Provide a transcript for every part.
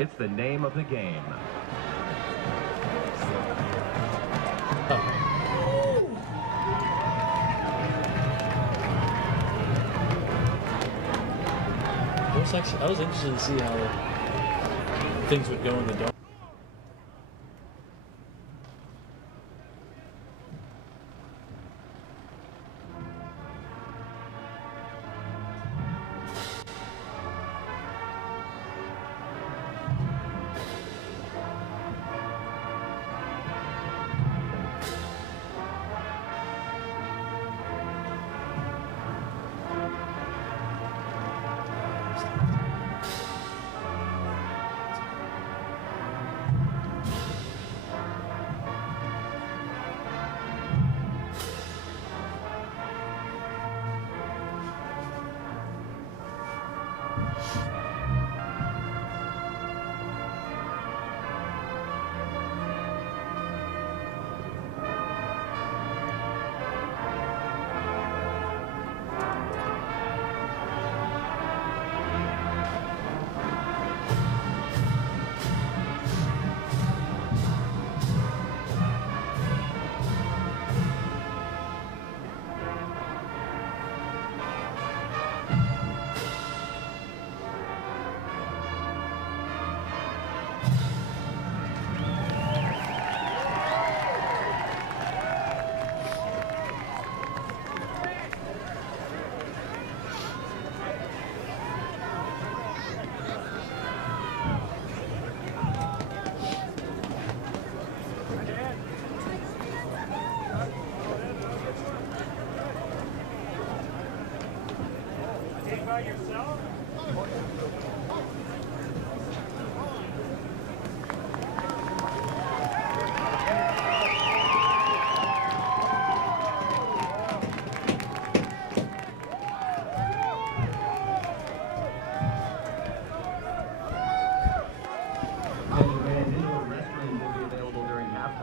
It's the name of the game. I was interested to see how things would go in the dark.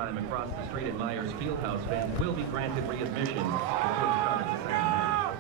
Across the street at Myers Fieldhouse, fans will be granted readmission before the start of the second half.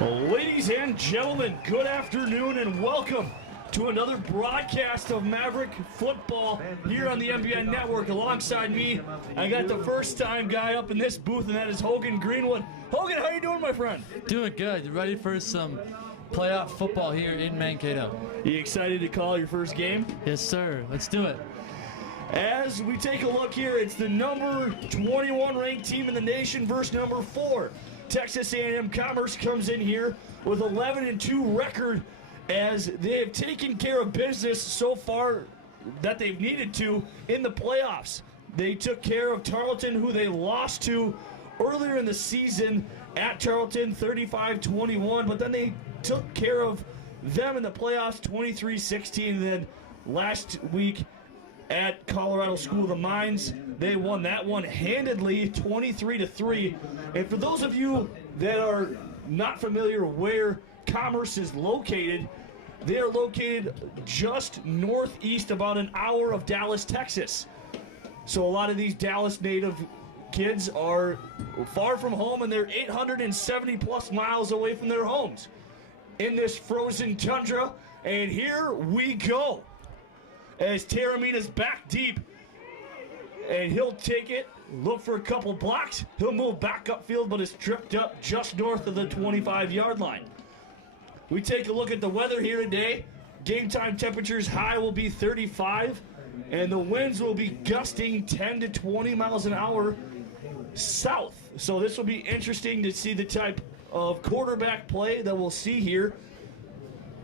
Ladies and gentlemen, good afternoon and welcome to another broadcast of Maverick football here on the MBN Network. Alongside me, I got the first-time guy up in this booth, and that is Hogan Greenwood. Hogan, how you doing, my friend? Doing good. You ready for some playoff football here in Mankato? You excited to call your first game? Yes, sir. Let's do it. As we take a look here, it's the number 21 ranked team in the nation versus number 4. Texas A&M-COMMERCE comes in here with 11-2 record as they have taken care of business so far that they've needed to in the playoffs. They took care of Tarleton, who they lost to earlier in the season at Tarleton, 35-21, but then they took care of them in the playoffs, 23-16, and then last week at Colorado School of the Mines, they won that one handedly, 23-3. And for those of you that are not familiar where Commerce is located, they are located just northeast, about an hour of Dallas, Texas. So a lot of these Dallas native kids are far from home, and they're 870 plus miles away from their homes in this frozen tundra. And here we go. as Taramina's back deep. And he'll take it, look for a couple blocks. He'll move back upfield, but is tripped up just north of the 25-yard line. We take a look at the weather here today. Game time temperatures high will be 35, and the winds will be gusting 10 to 20 miles an hour south. So this will be interesting to see the type of quarterback play that we'll see here.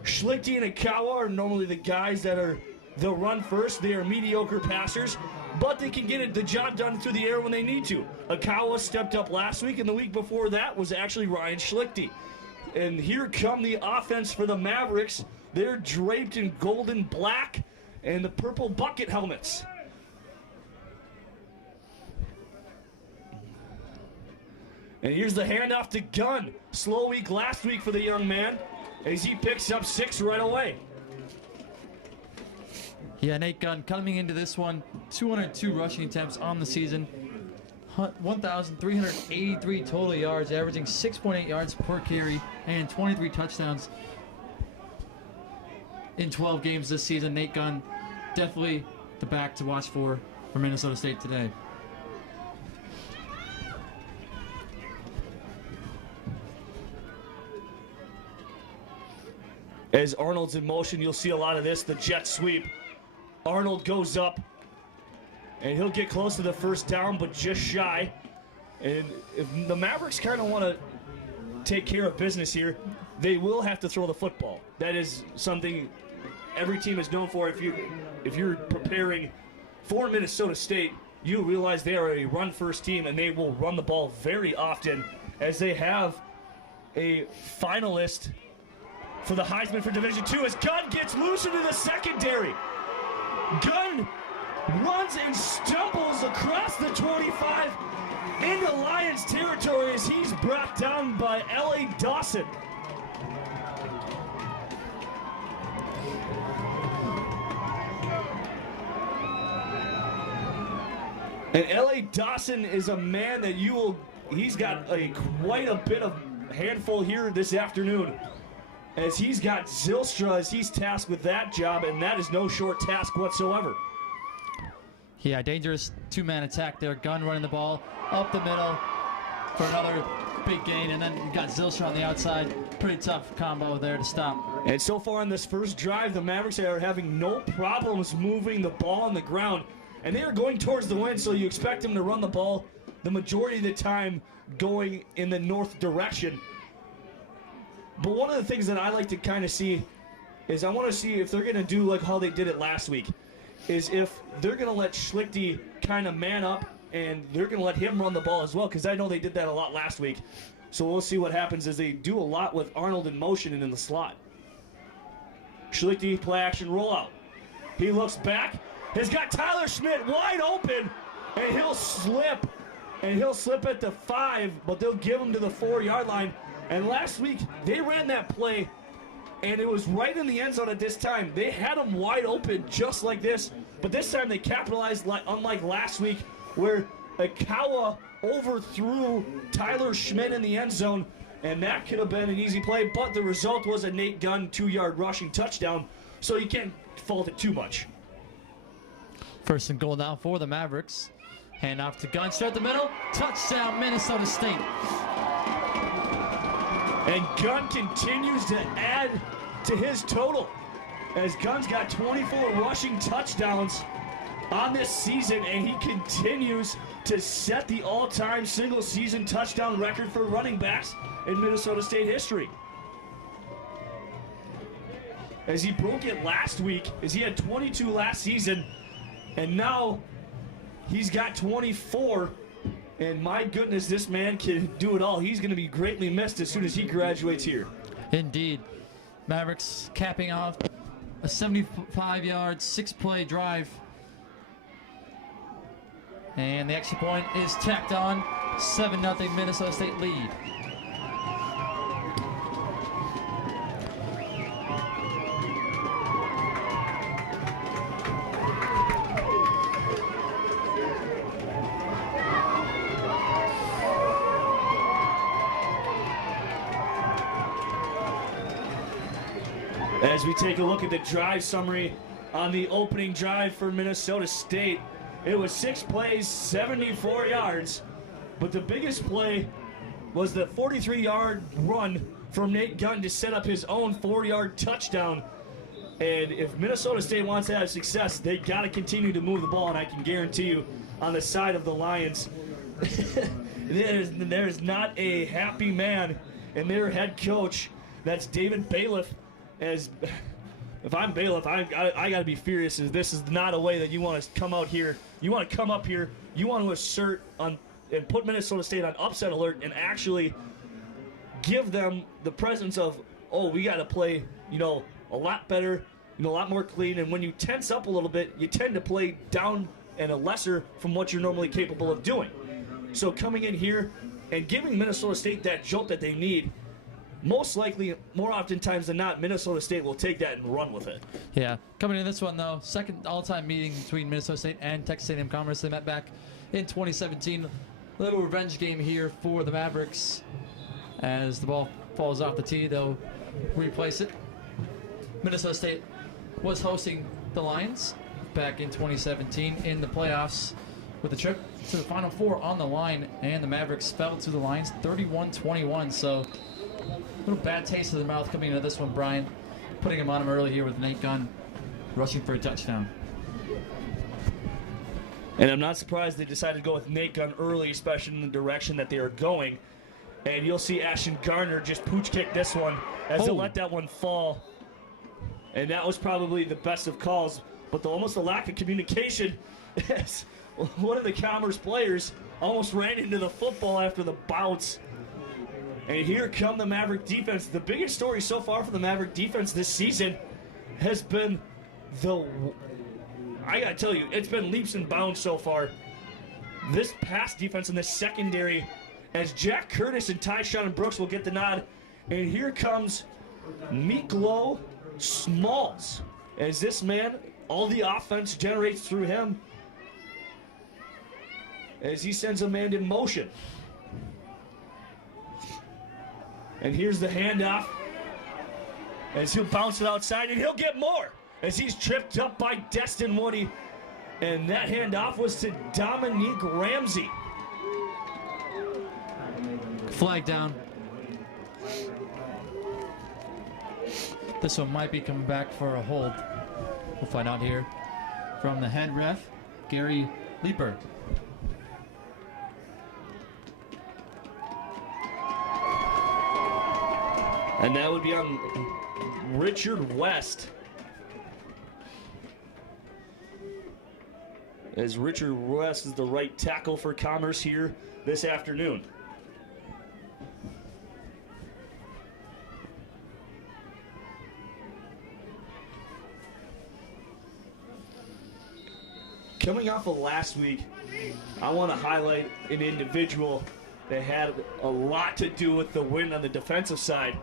Schlichty and Akawa are normally the guys that they'll run first. They are mediocre passers, but they can get the job done through the air when they need to. Akawa stepped up last week, and the week before that was actually Ryan Schlichty. And here come the offense for the Mavericks. They're draped in gold and black and the purple bucket helmets. And here's the handoff to Gunn. Slow week last week for the young man as he picks up 6 right away. Yeah, Nate Gunn coming into this one, 202 rushing attempts on the season, 1,383 total yards, averaging 6.8 yards per carry, and 23 touchdowns in 12 games this season. Nate Gunn, definitely the back to watch for Minnesota State today. As Arnold's in motion, you'll see a lot of this, the jet sweep. Arnold goes up, and he'll get close to the first down, but just shy. And if the Mavericks kind of want to take care of business here, they will have to throw the football. That is something every team is known for. If you're preparing for Minnesota State, you realize they are a run-first team, and they will run the ball very often, as they have a finalist for the Heisman for Division II as Gunn gets loose into the secondary. Gunn runs and stumbles across the 25 into Lions territory as he's brought down by L.A. Dawson. And L.A. Dawson is a man that he's got quite a bit of handful here this afternoon, as he's got Zylstra as he's tasked with that job, and that is no short task whatsoever. Yeah, dangerous two-man attack there. Gunn running the ball up the middle for another big gain, and then you got Zylstra on the outside. Pretty tough combo there to stop. And so far on this first drive, the Mavericks are having no problems moving the ball on the ground, and they are going towards the wind, so you expect them to run the ball the majority of the time going in the north direction. But one of the things that I like to kind of see is I want to see if they're going to do like how they did it last week, is if they're going to let Schlichty kind of man up and they're going to let him run the ball as well, because I know they did that a lot last week. So we'll see what happens as they do a lot with Arnold in motion and in the slot. Schlichty, play action rollout. He looks back, has got Tyler Schmidt wide open, and he'll slip. And he'll slip at the 5, but they'll give him to the 4-yard line. And last week, they ran that play, and it was right in the end zone at this time. They had him wide open just like this, but this time they capitalized, unlike last week, where Akawa overthrew Tyler Schmidt in the end zone, and that could have been an easy play, but the result was a Nate Gunn 2-yard rushing touchdown, so you can't fault it too much. First and goal now for the Mavericks. Hand off to Gunn, straight the middle. Touchdown, Minnesota State. And Gunn continues to add to his total, as Gunn's got 24 rushing touchdowns on this season, and he continues to set the all-time single-season touchdown record for running backs in Minnesota State history. As he broke it last week, as he had 22 last season, and now he's got 24, and my goodness, this man can do it all. He's going to be greatly missed as soon as he graduates here. Indeed. Mavericks capping off a 75-yard, 6-play drive. And the extra point is tacked on. 7-0 Minnesota State lead. As we take a look at the drive summary, on the opening drive for Minnesota State. It was 6 plays, 74 yards, but the biggest play was the 43-yard run from Nate Gunn to set up his own 4-yard touchdown. And if Minnesota State wants to have success, they got to continue to move the ball, and I can guarantee you on the side of the Lions, there's not a happy man in their head coach. That's David Bailiff. If I'm Bailiff, I got to be furious. This is not a way that you want to come out here. You want to come up here. You want to assert on and put Minnesota State on upset alert and actually give them the presence of, oh, we got to play, a lot better, a lot more clean. And when you tense up a little bit, you tend to play down and a lesser from what you're normally capable of doing. So coming in here and giving Minnesota State that jolt that they need, most likely, more oftentimes than not, Minnesota State will take that and run with it. Yeah. Coming in this one, though, second all-time meeting between Minnesota State and Texas A&M-COMMERCE. They met back in 2017. A little revenge game here for the Mavericks. As the ball falls off the tee, they'll replace it. Minnesota State was hosting the Lions back in 2017 in the playoffs with a trip to the Final Four on the line, and the Mavericks fell to the Lions 31-21. So a little bad taste of the mouth coming into this one, Brian. Putting him on him early here with Nate Gunn rushing for a touchdown. And I'm not surprised they decided to go with Nate Gunn early, especially in the direction that they are going. And you'll see Ashton Gardner just pooch kick this one as they let that one fall. And that was probably the best of calls, but almost the lack of communication as one of the Commerce players almost ran into the football after the bounce. And here come the Maverick defense. The biggest story so far for the Maverick defense this season has been I gotta tell you, it's been leaps and bounds so far. This pass defense in the secondary, as Jack Curtis and Tyshawn Brooks will get the nod. And here comes Miklo Smalls. As this man, all the offense generates through him as he sends a man in motion. And here's the handoff as he'll bounce it outside, and he'll get more as he's tripped up by Destin Woody. And that handoff was to Dominique Ramsey. Flag down. This one might be coming back for a hold. We'll find out here from the head ref, Gary Leeper. And that would be on Richard West. As Richard West is the right tackle for Commerce here this afternoon. Coming off of last week, I want to highlight an individual that had a lot to do with the win on the defensive side.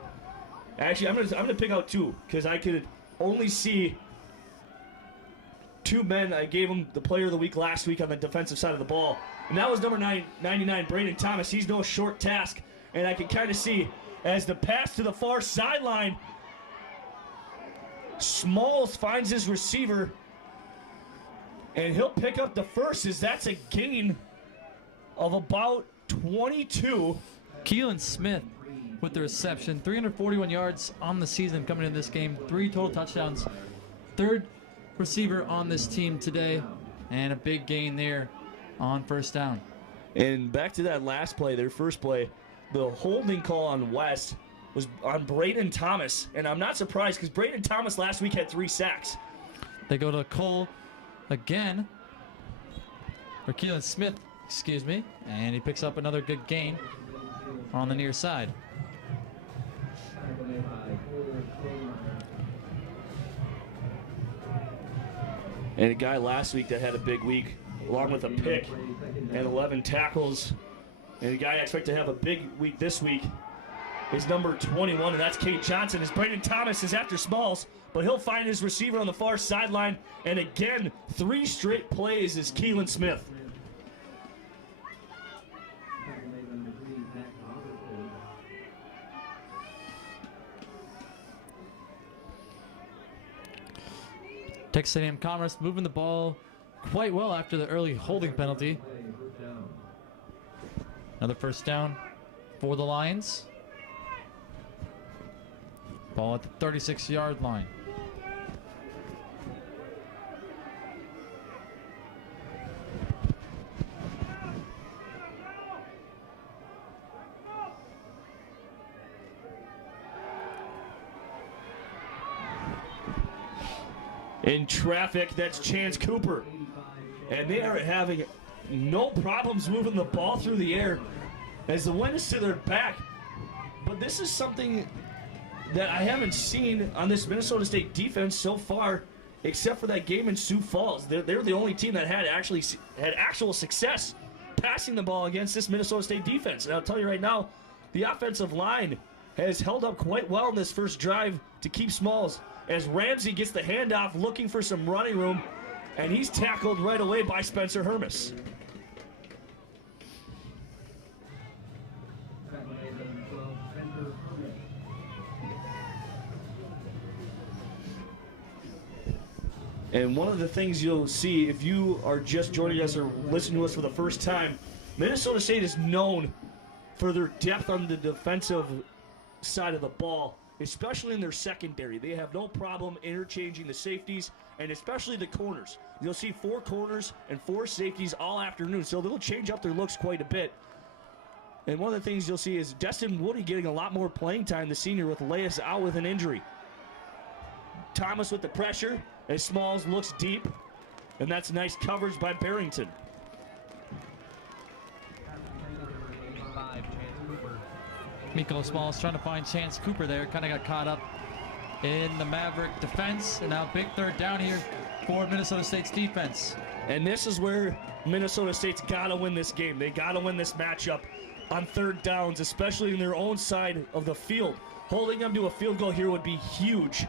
Actually, I'm gonna pick out two because I could only see two men. I gave him the player of the week last week on the defensive side of the ball, and that was number 99, Brandon Thomas. He's no short task, and I can kind of see as the pass to the far sideline, Smalls finds his receiver, and he'll pick up the first as that's a gain of about 22. Keelan Smith with the reception, 341 yards on the season coming into this game, 3 total touchdowns, third receiver on this team today, and a big gain there on first down. And back to that last play, their first play, the holding call on West was on Braden Thomas, and I'm not surprised because Braden Thomas last week had 3 sacks. They go to Cole again, or Keelan Smith, excuse me, and he picks up another good gain on the near side. And a guy last week that had a big week, along with a pick and 11 tackles. And a guy I expect to have a big week this week is number 21, and that's Kate Johnson. As Braden Thomas is after Smalls, but he'll find his receiver on the far sideline. And again, 3 straight plays is Keelan Smith. Texas A&M-COMMERCE moving the ball quite well after the early holding penalty. Another first down for the Lions. Ball at the 36-yard line. In traffic, that's Chance Cooper. And they are having no problems moving the ball through the air as the wind is to their back. But this is something that I haven't seen on this Minnesota State defense so far, except for that game in Sioux Falls. They're the only team that had actual success passing the ball against this Minnesota State defense. And I'll tell you right now, the offensive line has held up quite well in this first drive to keep Smalls, as Ramsey gets the handoff looking for some running room, and he's tackled right away by Spencer Hermes. And one of the things you'll see if you are just joining us or listening to us for the first time, Minnesota State is known for their depth on the defensive side of the ball, especially in their secondary. They have no problem interchanging the safeties and especially the corners. You'll see 4 corners and 4 safeties all afternoon, so they'll change up their looks quite a bit. And one of the things you'll see is Destin Woody getting a lot more playing time, the senior, with Leas out with an injury. Thomas with the pressure as Smalls looks deep, and that's nice coverage by Barrington. Miko Smalls trying to find Chance Cooper there. Kind of got caught up in the Maverick defense. And now big third down here for Minnesota State's defense. And this is where Minnesota State's got to win this game. They got to win this matchup on third downs, especially in their own side of the field. Holding them to a field goal here would be huge.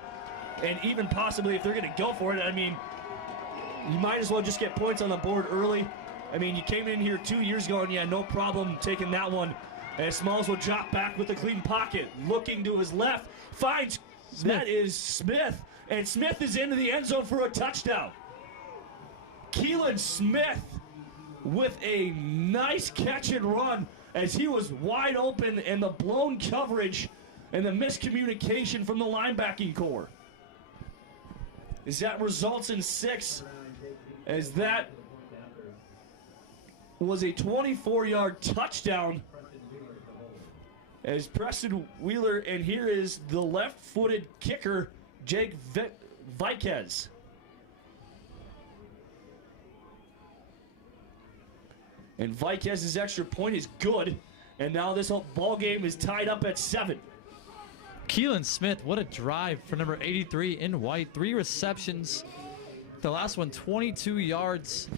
And even possibly if they're going to go for it, I mean, you might as well just get points on the board early. I mean, you came in here 2 years ago and you had no problem taking that one. And Smalls will drop back with a clean pocket. Looking to his left. Finds Smith. That is Smith. And Smith is into the end zone for a touchdown. Keelan Smith with a nice catch and run as he was wide open, and the blown coverage and the miscommunication from the linebacking core. As that results in 6, as that was a 24-yard touchdown. As Preston Wheeler, and here is the left-footed kicker, Jake Vikez. And Vikez's extra point is good, and now this whole ball game is tied up at 7. Keelan Smith, what a drive for number 83 in white. 3 receptions. The last one, 22 yards.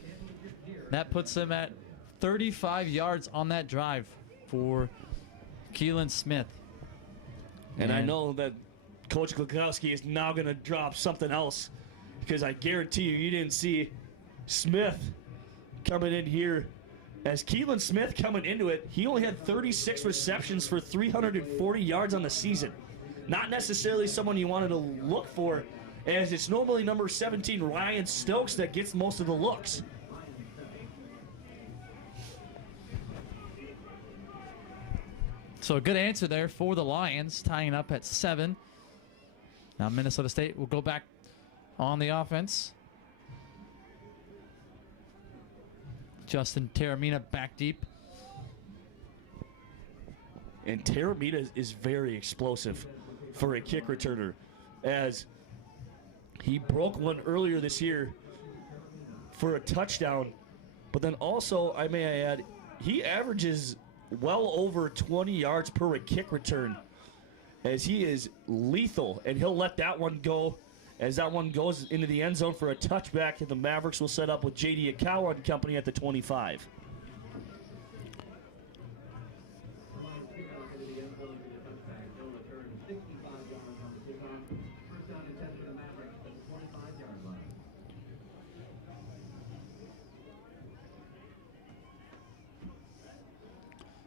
That puts him at 35 yards on that drive for Keelan Smith. And I know that Coach Glukowski is now going to drop something else, because I guarantee you didn't see Smith coming in here. As Keelan Smith coming into it, he only had 36 receptions for 340 yards on the season. Not necessarily someone you wanted to look for, as it's normally number 17, Ryan Stokes, that gets most of the looks. So a good answer there for the Lions, tying up at 7. Now Minnesota State will go back on the offense. Justin Taramina back deep. And Taramina is very explosive for a kick returner, as he broke one earlier this year for a touchdown. But then also, I may add, he averages well over 20 yards per kick return, as he is lethal, and he'll let that one go as that one goes into the end zone for a touchback, and the Mavericks will set up with J.D. Akawa and company at the 25.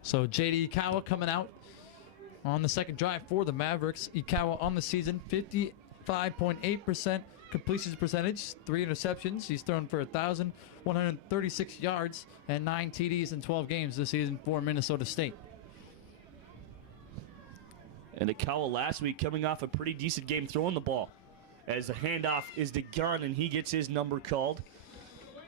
So J.D. Ikawa coming out on the second drive for the Mavericks. Ikawa on the season, 55.8% completions percentage, 3 interceptions. He's thrown for 1,136 yards and 9 TDs in 12 games this season for Minnesota State. And Akawa last week coming off a pretty decent game throwing the ball, as the handoff is to Gunn, and he gets his number called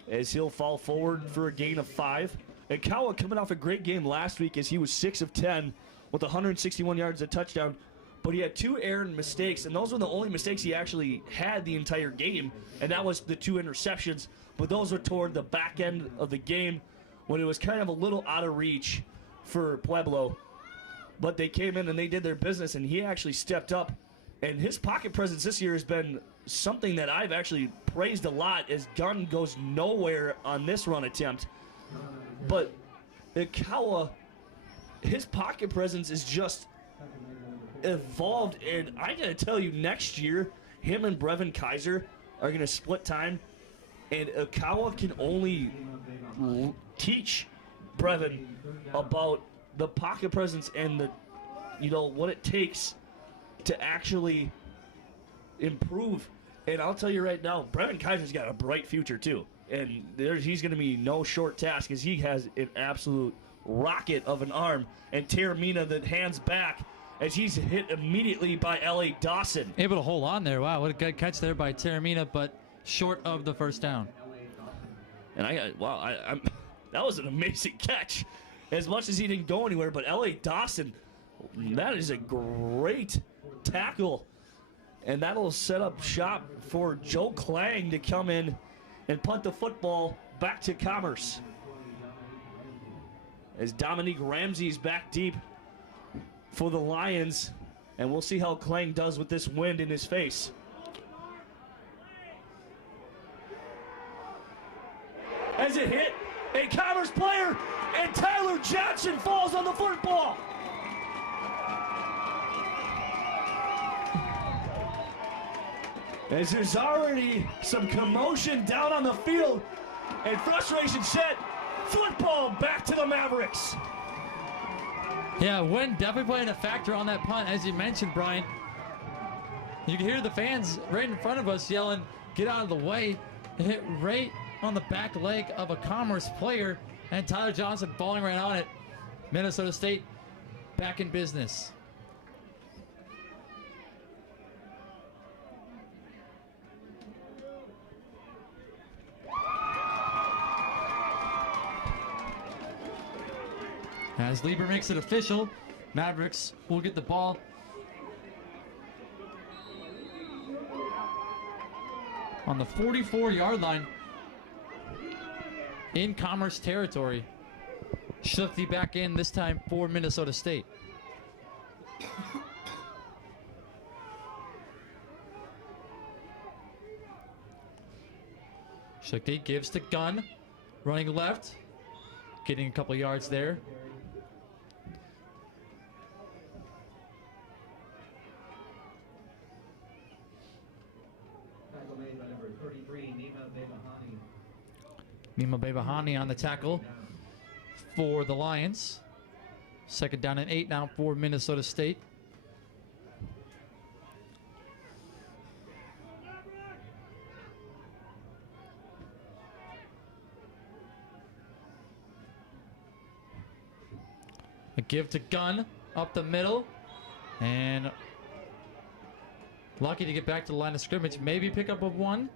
as he'll fall forward for a gain of 5. Akawa coming off a great game last week as he was 6 of 10 with 161 yards, a touchdown. But he had 2 errant mistakes, and those were the only mistakes he actually had the entire game, and that was the 2 interceptions. But those were toward the back end of the game when it was kind of a little out of reach for Pueblo. But they came in and they did their business, and he actually stepped up. And his pocket presence this year has been something that I've actually praised a lot, as Gunn goes nowhere on this run attempt. But Akawa, his pocket presence is just evolved, and I gotta tell you, next year him and Brevin Kaiser are gonna split time, and Akawa can only teach Brevin about the pocket presence and the, what it takes to actually improve. And I'll tell you right now, Brevin Kaiser's got a bright future too, and he's gonna be no short task, as he has an absolute rocket of an arm. And Taramina, that hands back as he's hit immediately by L.A. Dawson. Able to hold on there. Wow, what a good catch there by Taramina, but short of the first down. And that was an amazing catch. As much as he didn't go anywhere, but L.A. Dawson, that is a great tackle. And that'll set up shop for Joe Klang to come in and punt the football back to Commerce. As Dominique Ramsey's back deep for the Lions, and we'll see how Klang does with this wind in his face. As it hit a Commerce player, and Tyler Johnson falls on the football. As there's already some commotion down on the field, and frustration set, football back to the Mavericks. Yeah, wind definitely playing a factor on that punt, as you mentioned, Brian. You can hear the fans right in front of us yelling, "Get out of the way!" It hit right on the back leg of a Commerce player, and Tyler Johnson falling right on it. Minnesota State back in business. As Lieber makes it official, Mavericks will get the ball on the 44-yard line in Commerce territory. Schlichty back in, this time for Minnesota State. Schlichty gives to Gunn, running left, getting a couple yards there. Nima Bebahani on the tackle for the Lions. 2nd down and 8 now for Minnesota State. A give to Gunn up the middle, and lucky to get back to the line of scrimmage. Maybe pick up of 1,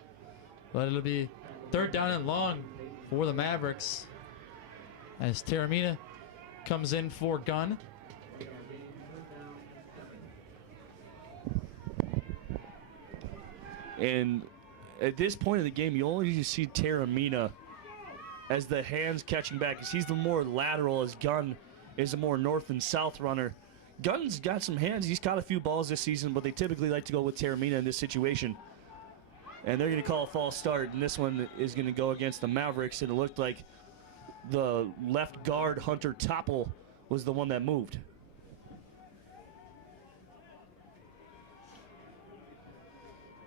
but it'll be 3rd down and long for the Mavericks as Taramina comes in for Gunn. And at this point in the game, you only see Taramina as the hands catching back, because he's the more lateral, as Gunn is a more north and south runner. Gunn's got some hands. He's caught a few balls this season, but they typically like to go with Taramina in this situation. And they're going to call a false start, and this one is going to go against the Mavericks, and it looked like the left guard, Hunter Topple, was the one that moved.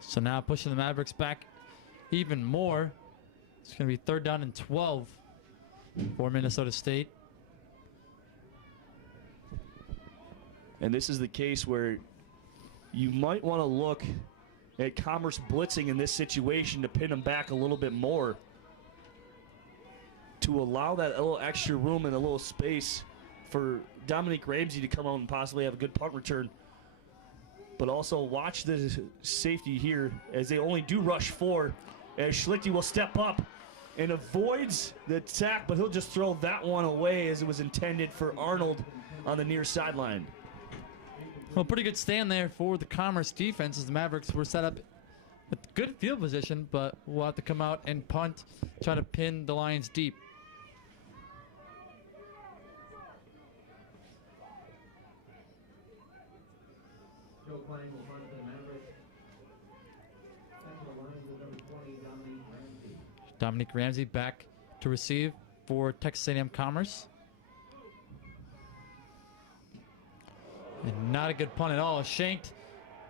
So now pushing the Mavericks back even more. It's going to be 3rd down and 12 for Minnesota State. And this is the case where you might want to look at Commerce blitzing in this situation to pin them back a little bit more, to allow that little extra room and a little space for Dominique Ramsey to come out and possibly have a good punt return. But also watch the safety here as they only do rush 4, as Schlichty will step up and avoids the sack, but he'll just throw that one away as it was intended for Arnold on the near sideline. Well, pretty good stand there for the Commerce defense as the Mavericks were set up with good field position, but will have to come out and punt, try to pin the Lions deep. Joe Klein will punt for the Mavericks. Back to the Lions with number 20, Dominique Ramsey. Dominique Ramsey back to receive for Texas A&M Commerce. And not a good punt at all. Shanked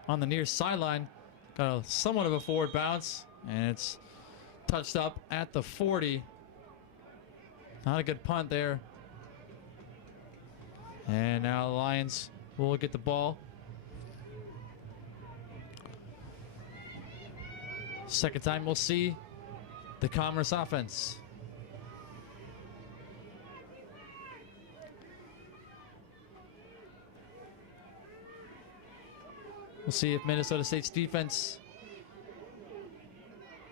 on the near sideline. Got a somewhat of a forward bounce, and it's touched up at the 40. Not a good punt there. And now the Lions will get the ball. Second time we'll see the Commerce offense. We'll see if Minnesota State's defense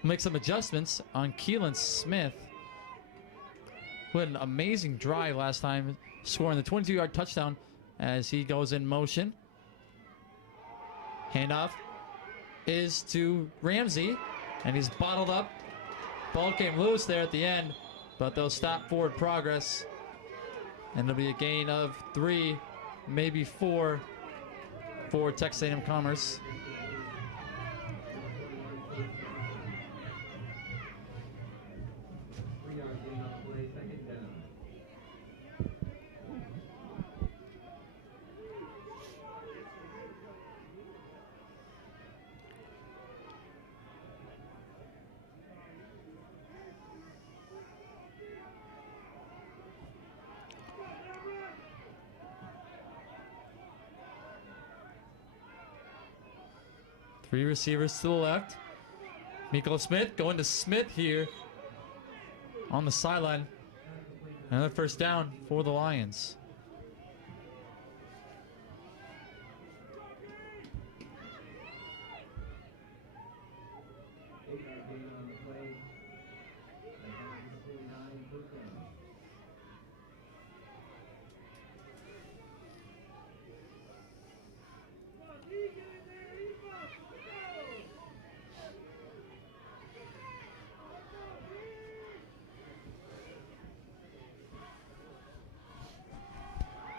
makes some adjustments on Keelan Smith, who had an amazing drive last time, scoring the 22-yard touchdown as he goes in motion. Handoff is to Ramsey, and he's bottled up. Ball came loose there at the end, but they'll stop forward progress, and it'll be a gain of 3, maybe 4 for Texas A&M Commerce. Three receivers to the left. Miko Smith going to Smith here on the sideline. Another first down for the Lions.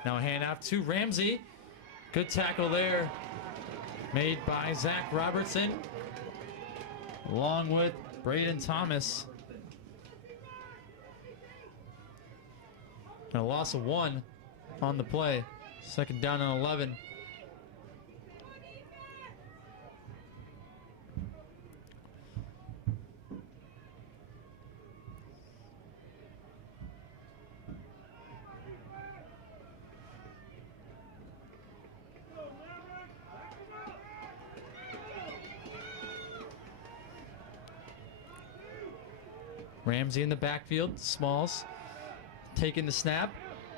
Now a handoff to Ramsey. Good tackle there made by Zach Robertson along with Braden Thomas. And a loss of 1 on the play. Second down and 11. Ramsey in the backfield. Smalls taking the snap.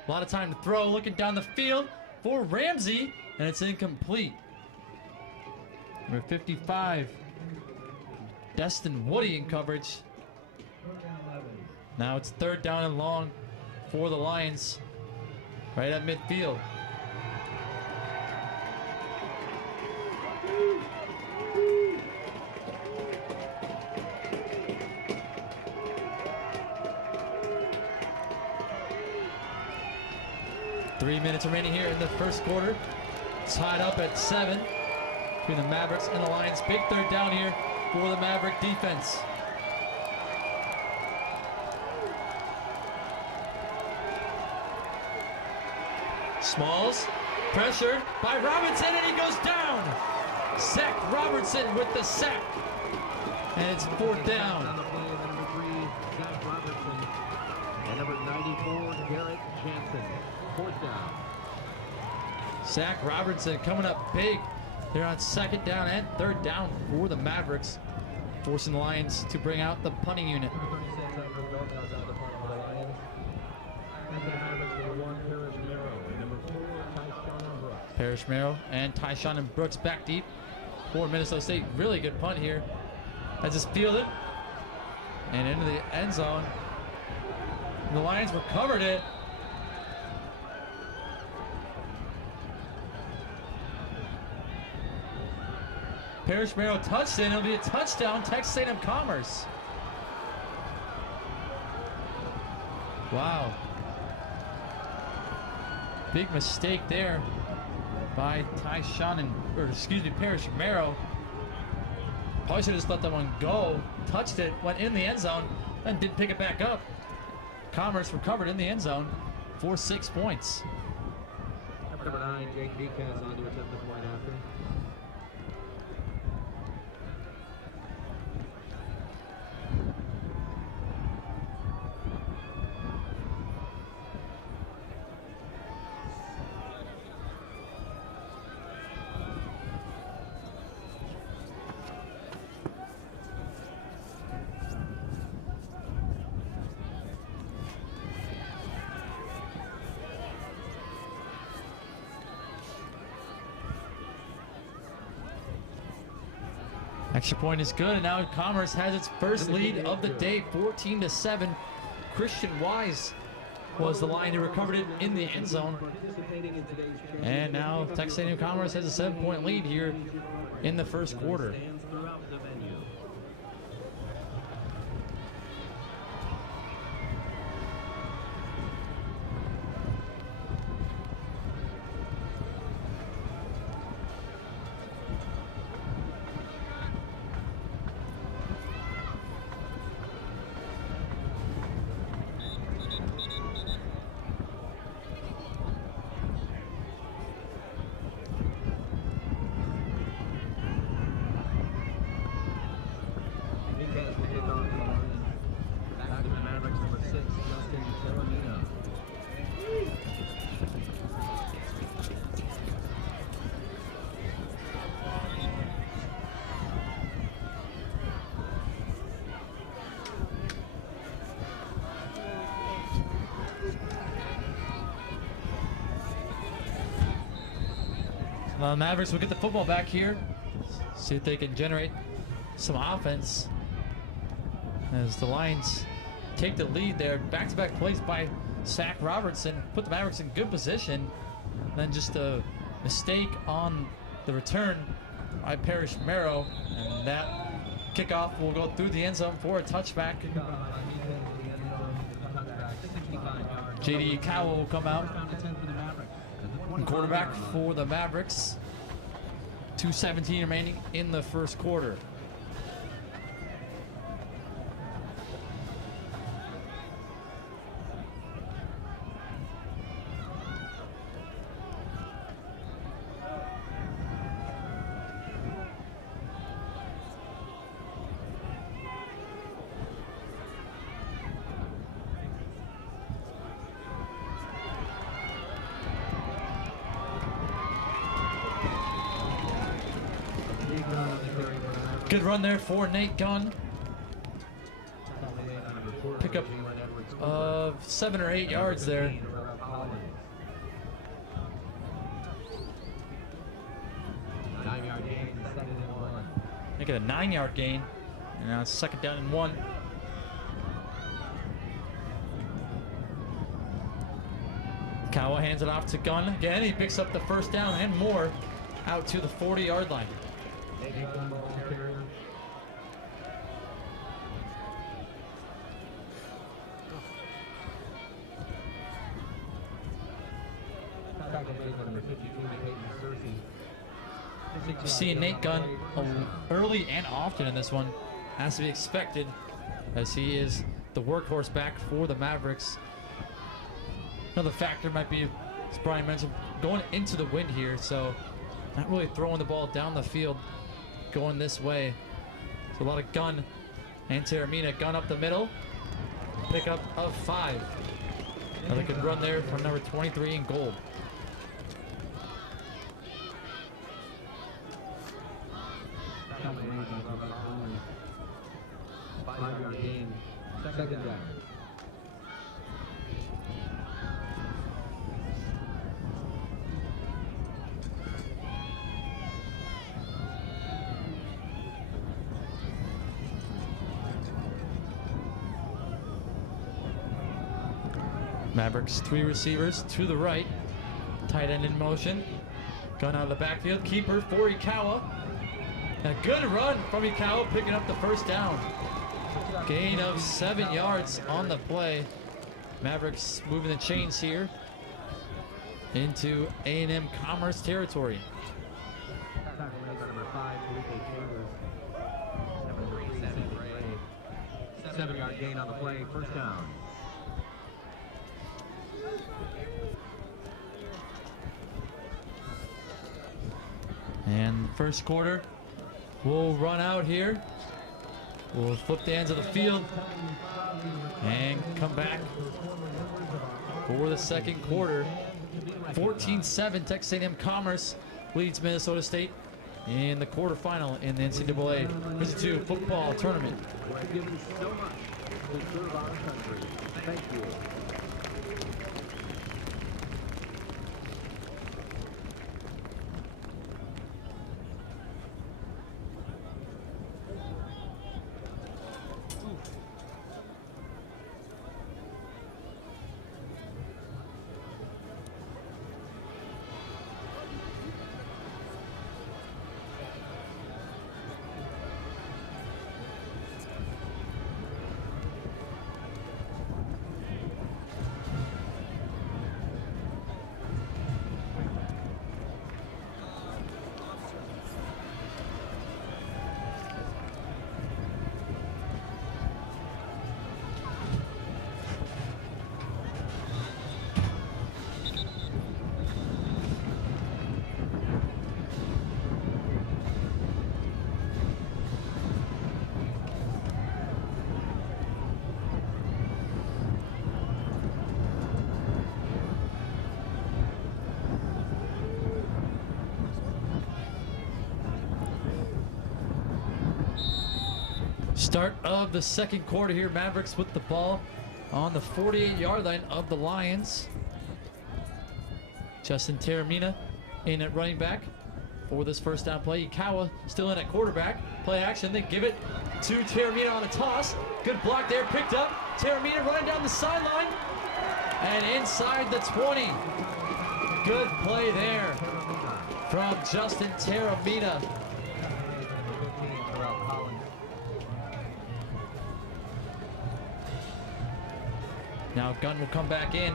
A lot of time to throw. Looking down the field for Ramsey, and it's incomplete. Number 55, Destin Woody in coverage. Now it's third down and long for the Lions, right at midfield. Three minutes remaining here in the first quarter. Tied up at 7 between the Mavericks and the Lions. Big third down here for the Maverick defense. Smalls, pressured by Robinson, and he goes down. Zach Robertson with the sack. And it's fourth down. On the play, the number 3, Zach Robertson. And number 94, Garrett Jansen. Fourth down. Zach Robertson coming up big They're on second down and third down for the Mavericks, forcing the Lions to bring out the punting unit. Parrish Merrill and Tyshawn and Brooks back deep for Minnesota State. Really good punt here. Has this fielded and into the end zone. The Lions recovered it. Parrish Merrill touched it. It'll be a touchdown, Texas A&M-COMMERCE. Wow. Big mistake there by Parrish Merrill. Probably should have just let that one go. Touched it, went in the end zone, and didn't pick it back up. Commerce recovered in the end zone for 6 points. Number 9, Jake Decas on to attempt the point after. Extra point is good, and now Commerce has its first lead of the day, 14-7. Christian Wise was the line who recovered it in the end zone. And now Texas A&M Commerce has a 7-point lead here in the first quarter. Mavericks will get the football back here. See if they can generate some offense as the Lions take the lead there. Back-to-back plays by Zach Robertson put the Mavericks in good position. And then just a mistake on the return by Parrish Merrill, and that kickoff will go through the end zone for a touchback. JD Cowell will come out. Quarterback for the Mavericks. 2:17 remaining in the first quarter. Good run there for Nate Gunn. Pick up 7 or 8 yards there. Make it a 9-yard gain. And now it's second down and 1. Cowell hands it off to Gunn. Again, he picks up the first down and more out to the 40-yard line. Seeing Nate Gunn early and often in this one, has to be expected, as he is the workhorse back for the Mavericks. Another factor might be, as Brian mentioned, going into the wind here, so not really throwing the ball down the field, going this way. So a lot of Gunn and Taramina. Gunn up the middle, pickup of 5. Another good run there from number 23 in gold. gain. Second down. Mavericks, 3 receivers to the right. Tight end in motion. Gun out of the backfield. Keeper for Ikawa. A good run from Ikawa, picking up the first down. Gain of 7 yards on the play. Mavericks moving the chains here into A&M-COMMERCE territory. Number 5, Seven-yard gain on the play, first down. And first quarter will run out here. We'll flip the ends of the field and come back for the second quarter. 14-7, Texas A&M-COMMERCE leads Minnesota State in the quarterfinal in the NCAA Division II football tournament. Thank you so much to serve our country. Thank you. Start of the second quarter here. Mavericks with the ball on the 48-yard line of the Lions. Justin Taramina in at running back for this first down play. Ikawa still in at quarterback. Play action. They give it to Taramina on a toss. Good block there. Picked up. Taramina running down the sideline and inside the 20. Good play there from Justin Taramina. Now Gunn will come back in.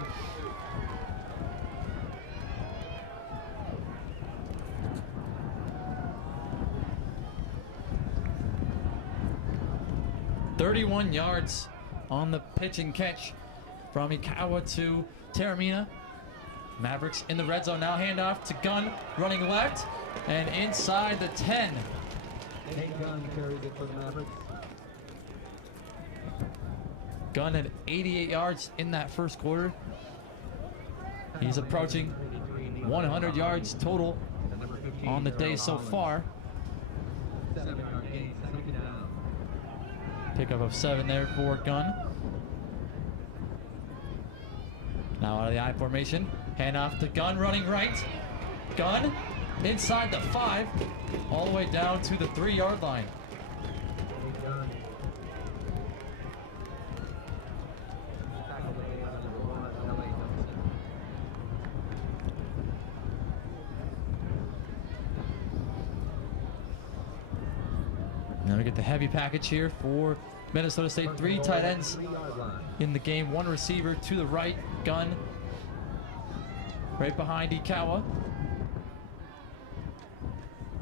"31 yards on the pitch and catch from Ikawa to Taramina. Mavericks in the red zone now. Handoff to Gunn, running left and inside the 10. Gunn carries it for the Mavericks. Gunn had 88 yards in that first quarter. He's approaching 100 yards total on the day so far. Pickup of 7 there for Gunn. Now out of the I formation. Handoff to Gunn, running right. Gunn inside the 5, all the way down to the 3-yard line. Now we get the heavy package here for Minnesota State. 3 tight ends in the game. 1 receiver to the right. Gunn right behind Ikawa.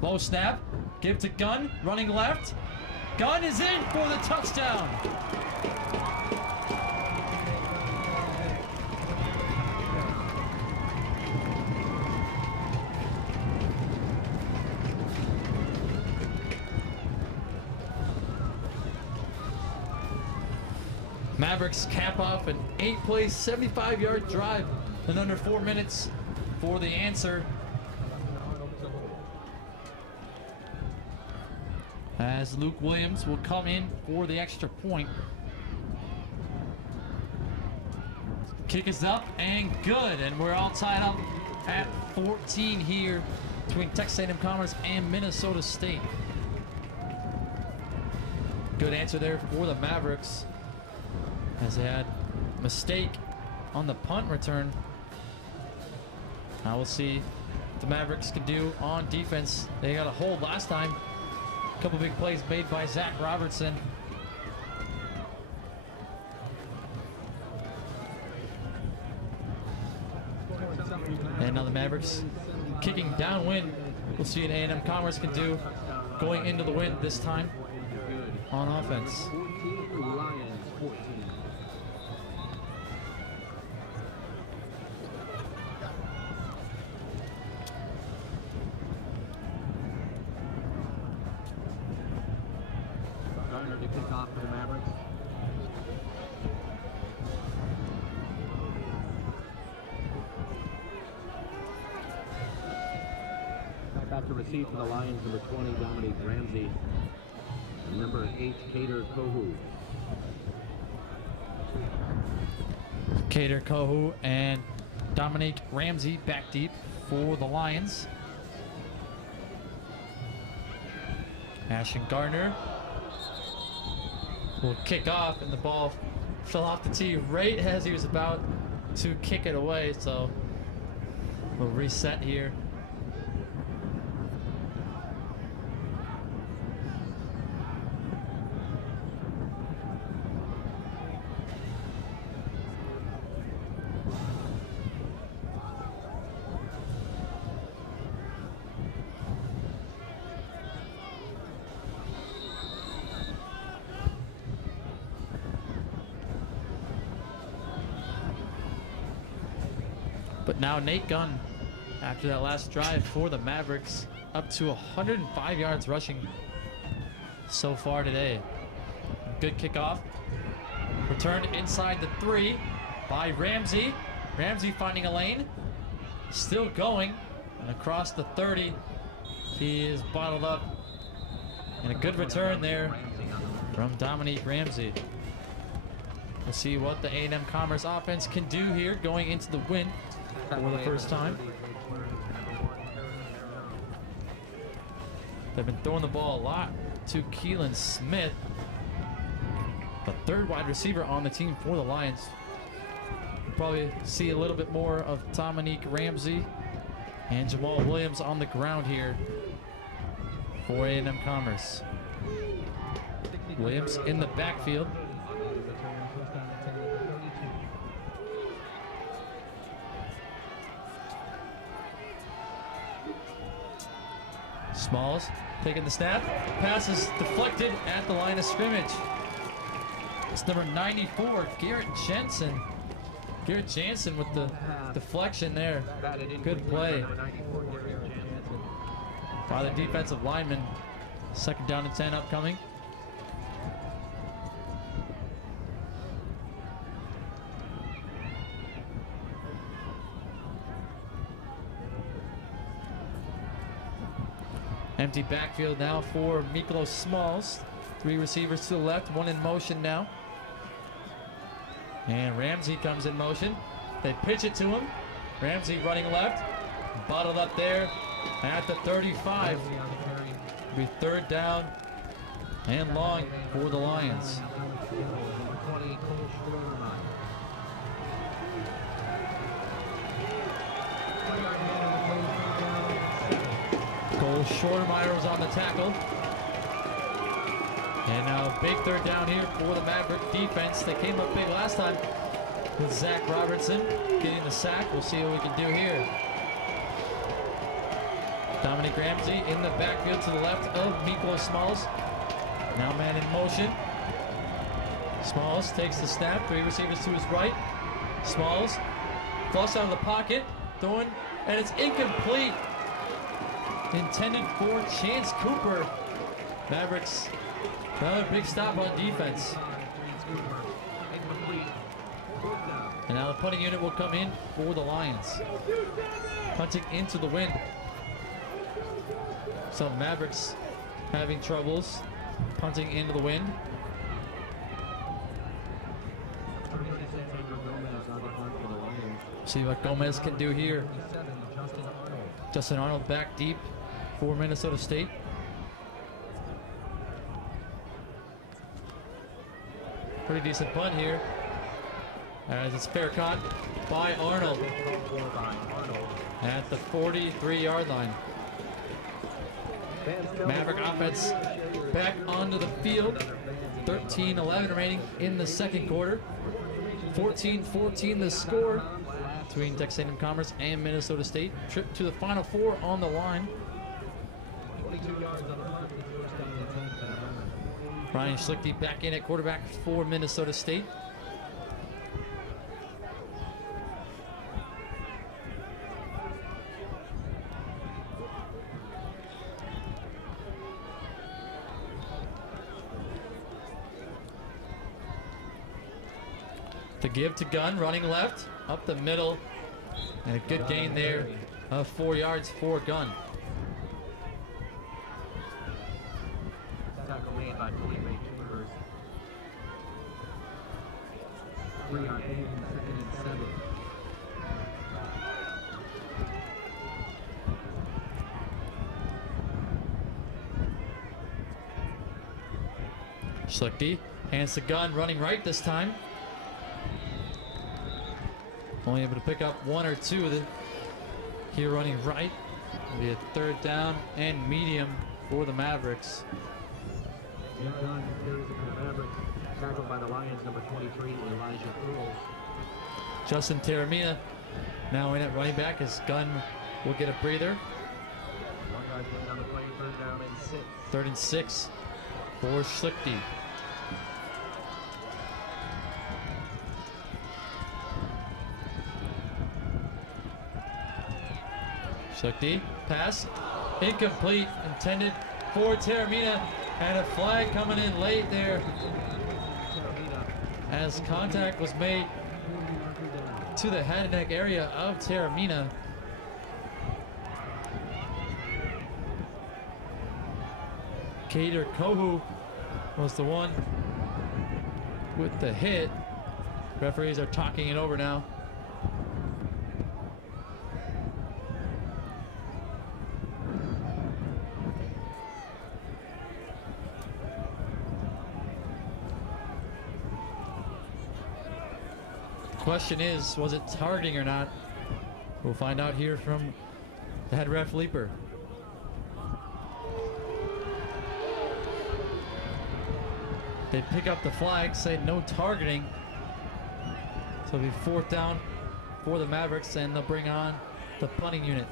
Low snap. Give to Gunn. Running left. Gunn is in for the touchdown. Mavericks cap off an 8-play, 75-yard drive in under 4 minutes for the answer. As Luke Williams will come in for the extra point. Kick is up and good, and we're all tied up at 14 here between Texas A&M-COMMERCE and Minnesota State. Good answer there for the Mavericks, as they had a mistake on the punt return. Now we'll see what the Mavericks can do on defense. They got a hold last time. A couple big plays made by Zach Robertson. And now the Mavericks kicking downwind. We'll see what A&M-COMMERCE can do going into the wind this time on offense. 14, Lions 14. Gardner to kick off for the Mavericks. Back to receive for the Lions, number 20, Dominique Ramsey. And number 8, Kader Kohu. Kader Kohu and Dominique Ramsey back deep for the Lions. Ashton Gardner will kick off, and the ball fell off the tee right as he was about to kick it away, so we'll reset here. But now Nate Gunn, after that last drive for the Mavericks, up to 105 yards rushing so far today. Good kickoff. Returned inside the 3 by Ramsey. Ramsey finding a lane. Still going. And across the 30, he is bottled up. And a good return there from Dominique Ramsey. We'll see what the A&M-COMMERCE offense can do here going into the win for the first time. They've been throwing the ball a lot to Keelan Smith, the third wide receiver on the team for the Lions. Probably see a little bit more of Dominique Ramsey and Jamal Williams on the ground here for A&M-COMMERCE. Williams in the backfield. Smalls taking the snap. Pass is deflected at the line of scrimmage. It's number 94, Garrett Jensen. Garrett Jansen with the deflection there. Good play by the defensive lineman. Second down and 10 upcoming. Empty backfield now for Miklos Smalls. 3 receivers to the left, 1 in motion now. And Ramsey comes in motion. They pitch it to him. Ramsey running left. Bottled up there at the 35. Be third down and long for the Lions. Cole Shortermeyer was on the tackle. And now big third down here for the Maverick defense. They came up big last time with Zach Robertson getting the sack. We'll see what we can do here. Dominique Ramsey in the backfield to the left of Miklos Smalls. Now man in motion. Smalls takes the snap. 3 receivers to his right. Smalls flush out of the pocket. Throwing, and it's incomplete. Intended for Chance Cooper. Mavericks, another big stop on defense. And now the punting unit will come in for the Lions. Punting into the wind. So Mavericks having troubles punting into the wind. See what Gomez can do here. Justin Arnold back deep for Minnesota State. Pretty decent punt here. As it's fair caught by Arnold at the 43-yard line. Maverick offense back onto the field. 13-11 remaining in the second quarter. 14-14 the score between Texas A&M-COMMERCE and Minnesota State. Trip to the Final Four on the line. Ryan Schlichty back in at quarterback for Minnesota State. The give to Gunn, running left, up the middle, and a good gain there of 4 yards for Gunn. Tackle made by Felipe Chambers. 3-yard gain, 2nd and 7. Schlichty hands the Gun, running right this time. Only able to pick up 1 or 2 here running right. It'll be a 3rd down and medium for the Mavericks. Gunn carries it for the Mavericks. Tackled by the Lions, number 23, Elijah Earl. Justin Taramina now in at running back as Gunn will get a breather. 1 yard gain on the play, 3rd down and 6. 3rd and 6 for Schlichty. Schlichty, pass, incomplete, intended for Taramina, and a flag coming in late there as contact was made to the head and neck area of Taramina. Kader Kohu was the one with the hit. Referees are talking it over now. Question is, was it targeting or not? We'll find out here from the head ref, Leeper. They pick up the flag, say no targeting. So it'll be 4th down for the Mavericks, and they'll bring on the punting unit.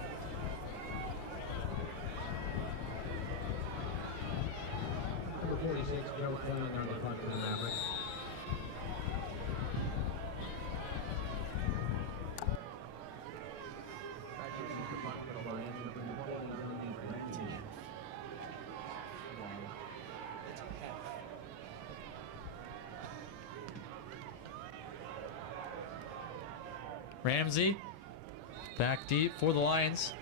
Number 46, Joe Fleming on the punt for the Mavericks. Ramsey back deep for the Lions.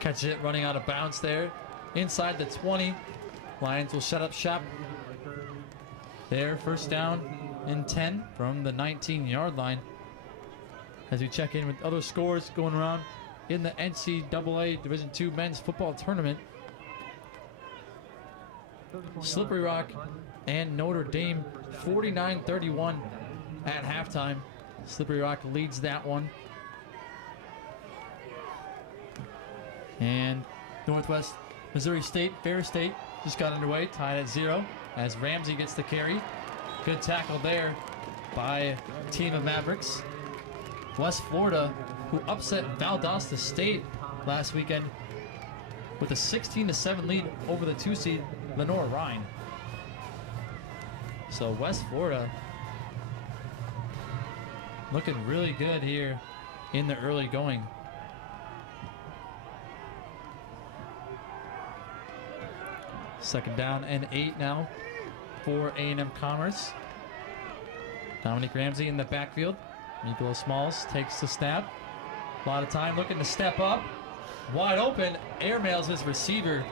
Catches it running out of bounds there. Inside the 20. Lions will shut up shop. There, 1st down and 10 from the 19-yard line. As we check in with other scores going around in the NCAA Division II men's football tournament. Slippery Rock and Notre Dame 49-31 at halftime. Slippery Rock leads that one. And Northwest Missouri State, Ferris State just got underway, tied at 0 as Ramsey gets the carry. Good tackle there by team of Mavericks. West Florida, who upset Valdosta State last weekend with a 16-7 lead over the 2 seed Lenore Rhine. So West Florida looking really good here in the early going. Second down and 8 now for A&M-COMMERCE. Dominique Ramsey in the backfield. Nicola Smalls takes the snap. A lot of time looking to step up. Wide open, airmails his receiver.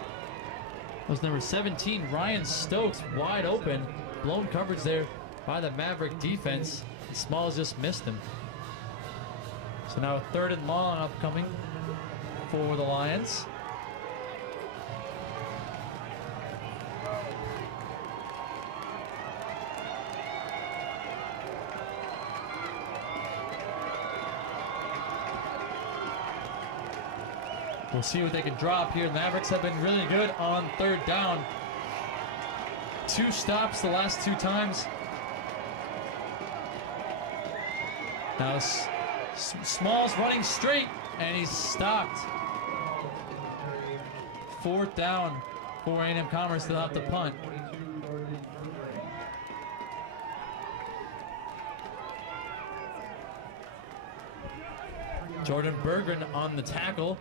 That was number 17, Ryan Stokes, wide open. Blown coverage there by the Maverick defense. Smalls just missed him. So now a 3rd and long upcoming for the Lions. We'll see what they can drop here. The Mavericks have been really good on 3rd down. 2 stops the last 2 times. Now Smalls running straight, and he's stopped. 4th down for A&M-COMMERCE. They'll have to punt. Jordan Berggren on the tackle.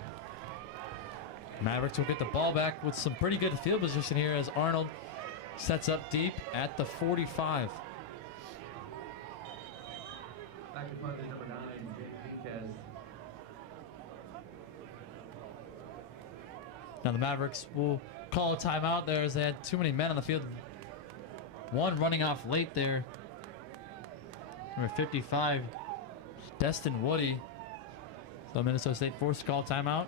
Mavericks will get the ball back with some pretty good field position here as Arnold sets up deep at the 45. Back to punt is number 9, Diaz. Now the Mavericks will call a timeout there as they had too many men on the field. One running off late there. Number 55, Destin Woody. So Minnesota State forced to call timeout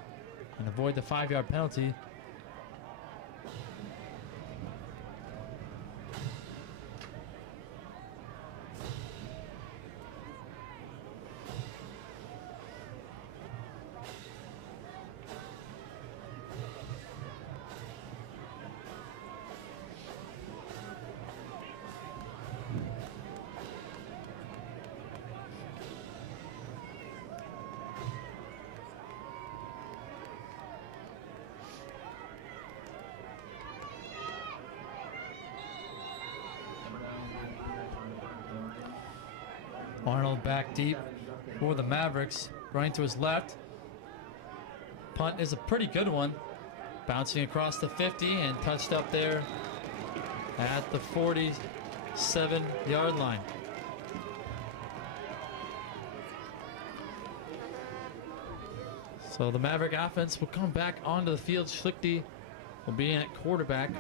and avoid the 5-yard penalty. Arnold back deep for the Mavericks, running to his left. Punt is a pretty good one. Bouncing across the 50 and touched up there at the 47-yard line. So the Maverick offense will come back onto the field. Schlichty will be in at quarterback.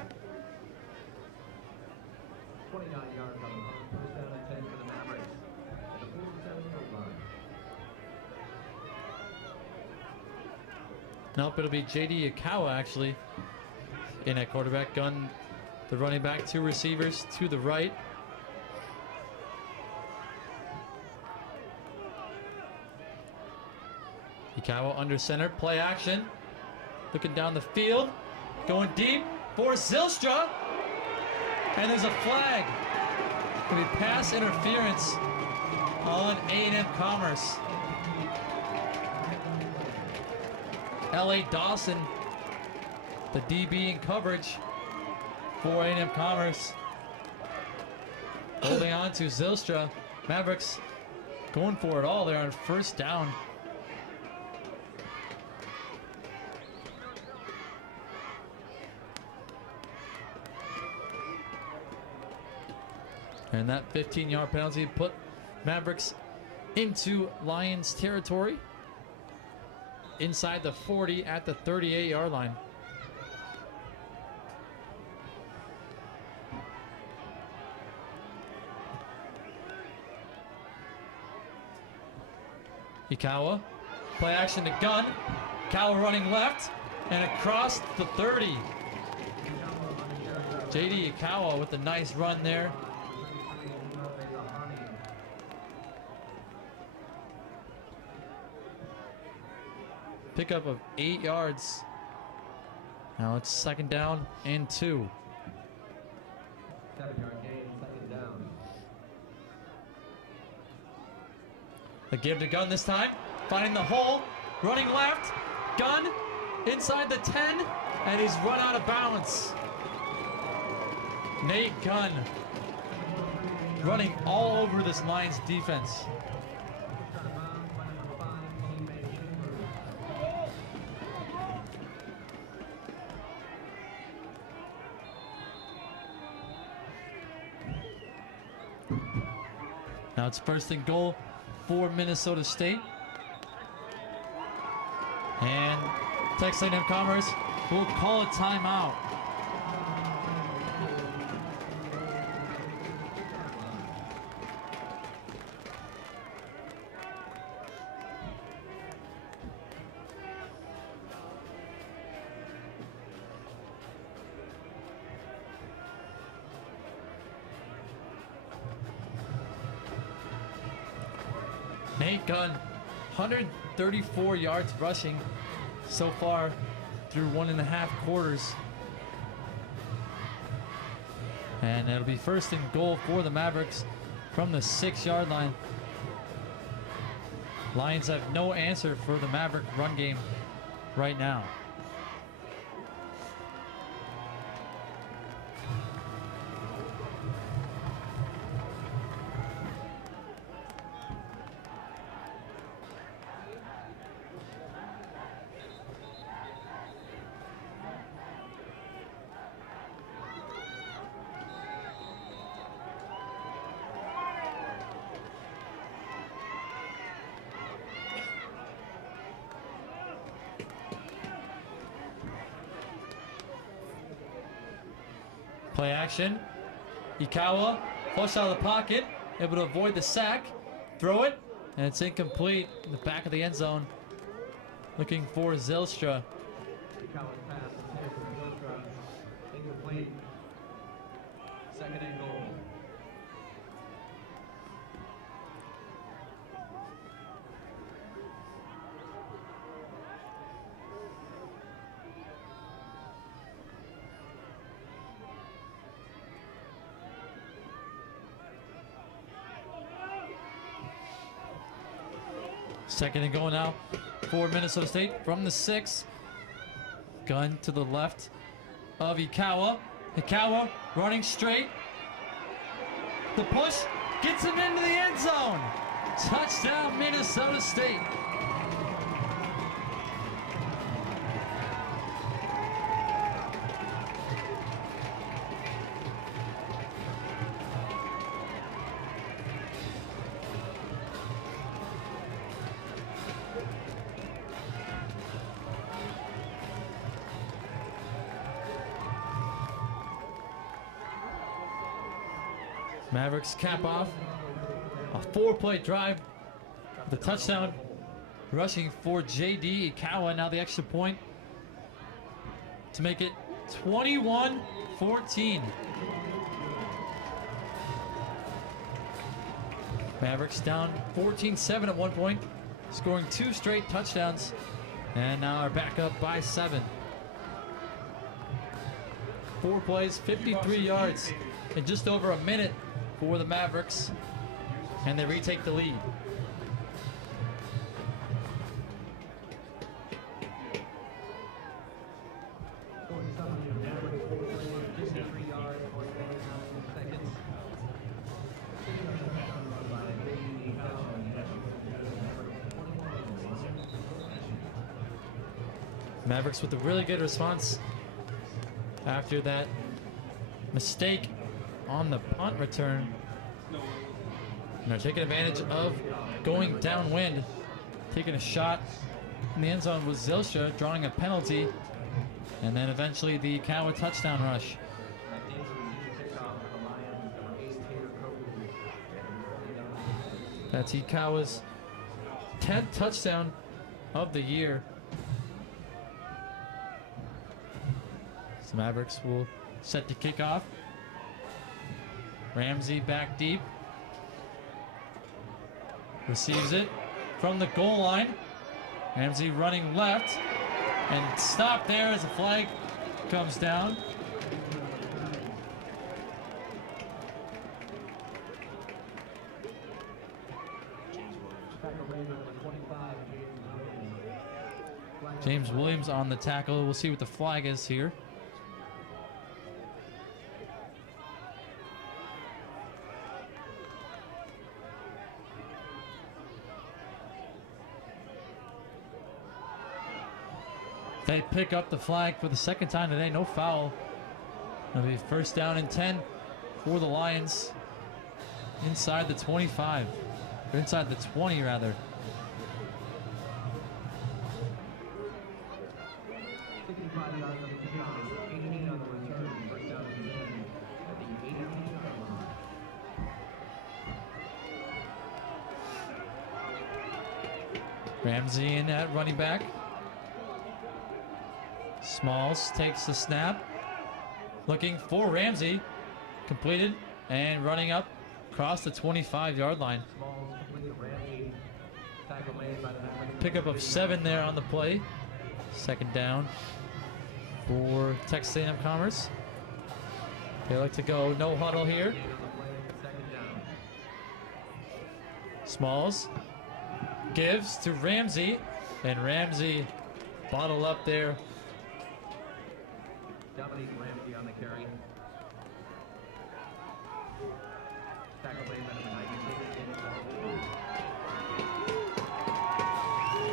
29 yards on the punt. First down and 10 for the Mavericks. At the 47-yard line. Nope, it'll be J.D. Akawa actually in at quarterback. Gun, the running back, 2 receivers to the right. Akawa under center, play action. Looking down the field, going deep for Zylstra. And there's a flag. Gonna be pass interference on A&M-COMMERCE. L.A. Dawson, the DB in coverage for A&M-COMMERCE. Holding on to Zylstra. Mavericks going for it all there on first down. And that 15-yard penalty put Mavericks into Lions territory inside the 40 at the 38-yard line. Ikawa, play action to Gun. Ikawa running left and across the 30. J.D. Ikawa with a nice run there. Pickup of 8 yards. Now it's second down and 2. 7-yard gain, second down. The give to Gun this time. Finding the hole. Running left. Gun inside the 10. And he's run out of bounds. Nate Gunn running all over this Lions defense. Now it's first and goal for Minnesota State. And Texas A&M-COMMERCE will call a timeout. Nate Gunn, 134 yards rushing so far through 1.5 quarters. And it'll be first and goal for the Mavericks from the 6-yard line. Lions have no answer for the Maverick run game right now. Play action. Ikawa, flush out of the pocket, able to avoid the sack. Throw it, and it's incomplete in the back of the end zone. Looking for Zylstra. College pass intended for Zylstra. Incomplete. Second and goal. Second and goal now for Minnesota State from the 6. Gun to the left of Ikawa. Ikawa running straight. The push gets him into the end zone. Touchdown, Minnesota State. Mavericks cap off a 4-play drive. The touchdown rushing for J.D. Ikawa. Now the extra point to make it 21-14. Mavericks down 14-7 at one point, scoring 2 straight touchdowns, and now are back up by 7. 4 plays, 53 yards in just over a minute for the Mavericks, and they retake the lead. Mavericks with a really good response after that mistake on the punt return. And they're taking advantage of going downwind, taking a shot in the end zone with Zylstra, drawing a penalty, and then eventually the Ikawa touchdown rush. That's Ikawa's 10th touchdown of the year. So Mavericks will set to kick off. Ramsey back deep. Receives it from the goal line. Ramsey running left. And stopped there as the flag comes down. James Williams on the tackle. We'll see what the flag is here. They pick up the flag for the second time today. No foul. It'll be first down and 10 for the Lions. Inside the 25. Or inside the 20, rather. Ramsey in at running back. Smalls takes the snap. Looking for Ramsey. Completed and running up across the 25-yard line. Smalls completed. Ramsey made by the Mavericks. Pickup of 7 there on the play. Second down for Texas A&M-COMMERCE. They like to go no huddle here. Second down. Smalls gives to Ramsey, and Ramsey bottled up there. Dominique Ramsey on the carry. Tackle made by number 96.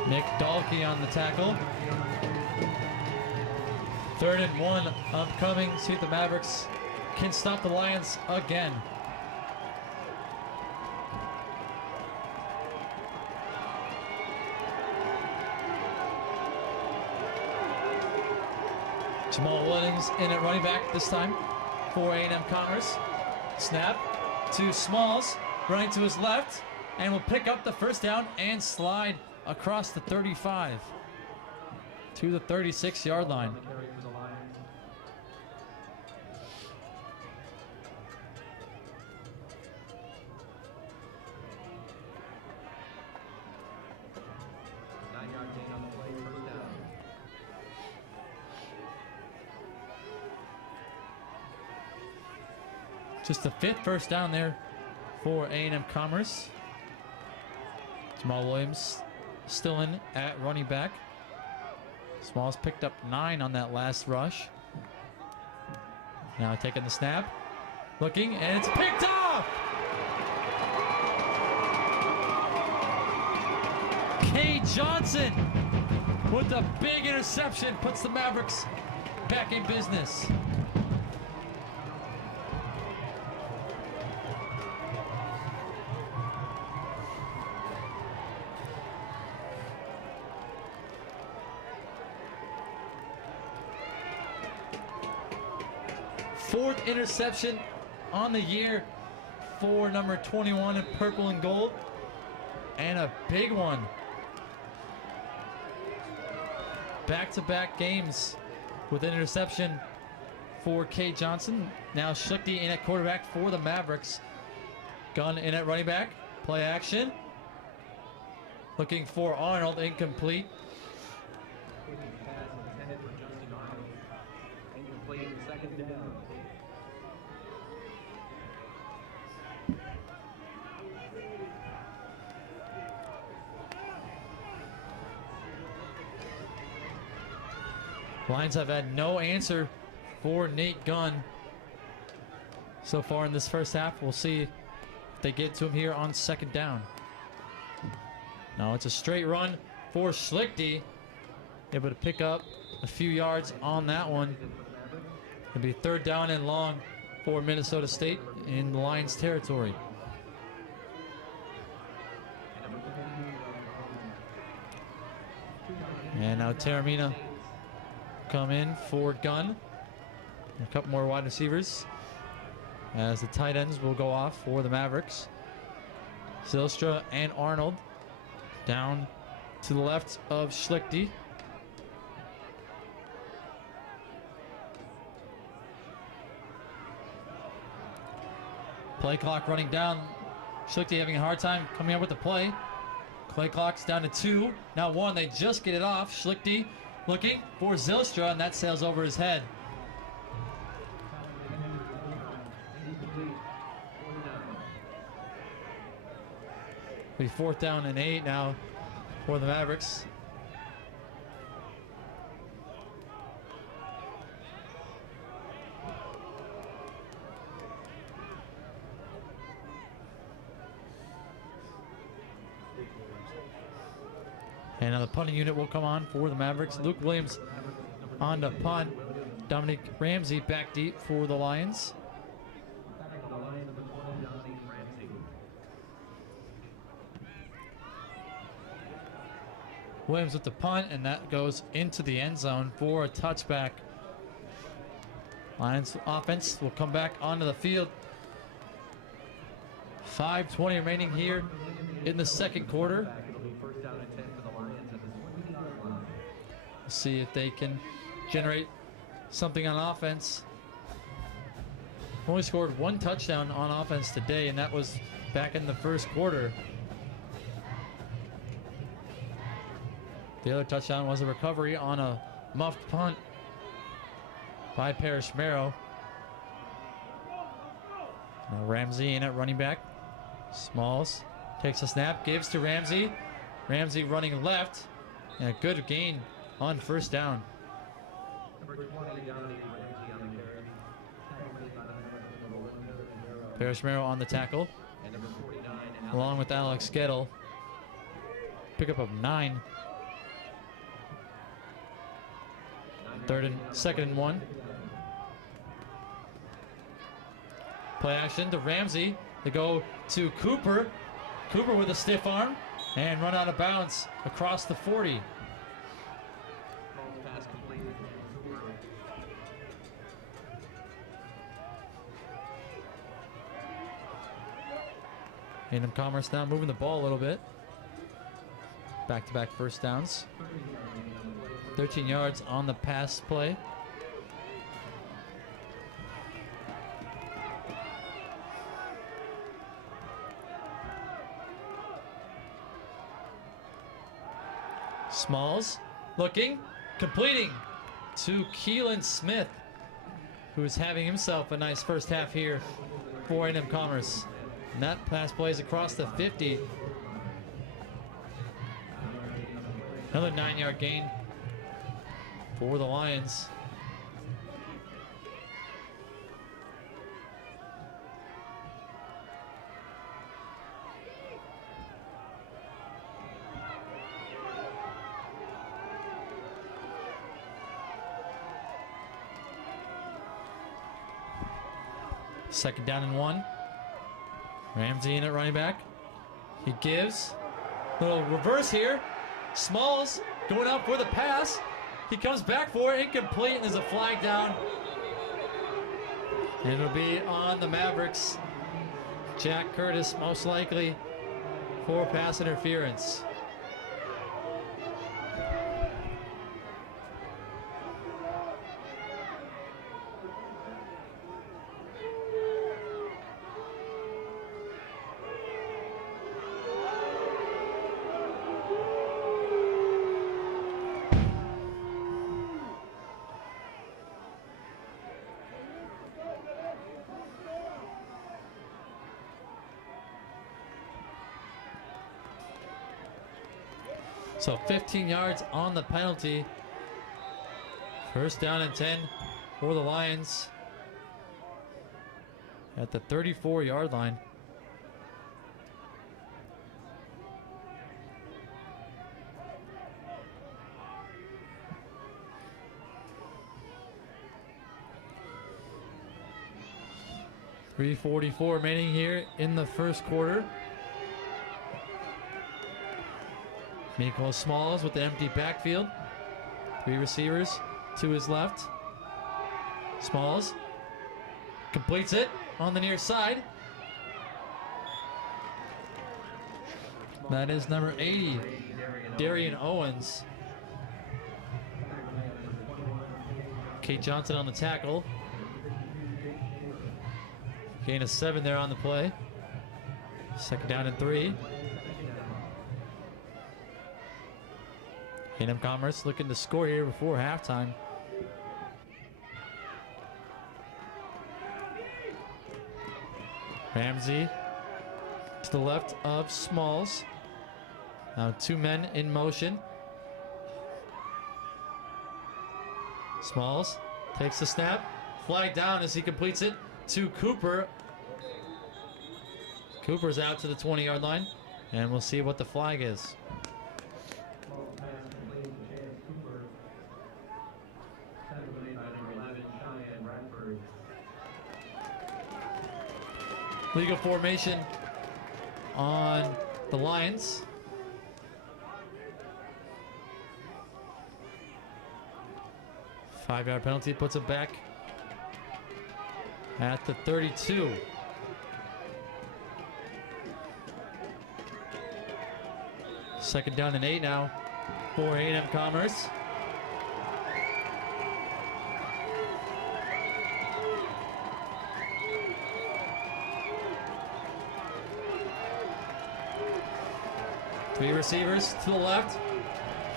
Nick Dahlke on the tackle. 3rd and 1 upcoming. See if the Mavericks can stop the Lions again. Jamal Williams in at running back this time for A&M-COMMERCE. Snap to Smalls, running to his left, and will pick up the first down and slide across the 35 to the 36-yard line. On the carry for the Lions. Nine-yard gain on the play, first down. Just the 5th first down there for A&M-COMMERCE. Jamal Williams still in at running back. Smalls picked up 9 on that last rush. Now taking the snap, looking, and it's picked off! K. Johnson with a big interception puts the Mavericks back in business. Fourth interception on the year for number 21 in purple and gold, and a big one. Back-to-back games with an interception for K. Johnson. Now Schlichte in at quarterback for the Mavericks. Gunn in at running back. Play action. Looking for Arnold, incomplete. Pass intended for Justin Arnold. Incomplete, second down. Lions have had no answer for Nate Gunn so far in this first half. We'll see if they get to him here on second down. No, it's a straight run for Schlichte. Able to pick up a few yards on that one. It'll be 3rd down and long for Minnesota State in the Lions territory. And now Taramina come in for Gunn. A couple more wide receivers as the tight ends will go off for the Mavericks. Zylstra and Arnold down to the left of Schlichte. Play clock running down. Schlichte having a hard time coming up with the play. Play clock's down to 2. Now 1. They just get it off. Schlichte looking for Zylstra, and that sails over his head. Be 4th down and 8 now for the Mavericks. And now the punting unit will come on for the Mavericks. Luke Williams on the punt. Dominic Ramsey back deep for the Lions. Williams with the punt, and that goes into the end zone for a touchback. Lions offense will come back onto the field. 5:20 remaining here in the second quarter. We'll see if they can generate something on offense. Only scored 1 touchdown on offense today, and that was back in the first quarter. The other touchdown was a recovery on a muffed punt by Parrish Merrow. Now Ramsey in at running back. Smalls takes a snap, gives to Ramsey. Ramsey running left. And a good gain on first down. Parrish Merrow on the tackle, along with Alex Gettle. Pickup of 9. Second and 1. Play action to Ramsey. They go to Cooper. Cooper with a stiff arm and run out of bounds across the 40. A&M-COMMERCE now moving the ball a little bit. Back-to-back first downs. 13 yards on the pass play. Smalls looking, completing to Keelan Smith, who is having himself a nice first half here for A&M-COMMERCE. And that pass plays across the 50. Another 9-yard gain for the Lions. Second down and 1. Ramsey in at running back. He gives. Little reverse here. Smalls going up for the pass. He comes back for it. Incomplete, and there's a flag down. And it'll be on the Mavericks. Jack Curtis, most likely, for pass interference. So 15 yards on the penalty. First down and 10 for the Lions at the 34-yard line. .344 remaining here in the first quarter. Miko Smalls with the empty backfield. 3 receivers to his left. Smalls completes it on the near side. That is number 80, Darian Owens. Kate Johnson on the tackle. Gain of 7 there on the play. Second down and 3. A&M-COMMERCE looking to score here before halftime. Ramsey to the left of Smalls. Now 2 men in motion. Smalls takes the snap. Flag down as he completes it to Cooper. Cooper's out to the 20-yard line, and we'll see what the flag is. Legal formation on the Lions. Five-yard penalty puts it back at the 32. Second down and 8 now for A&M-COMMERCE. Three receivers to the left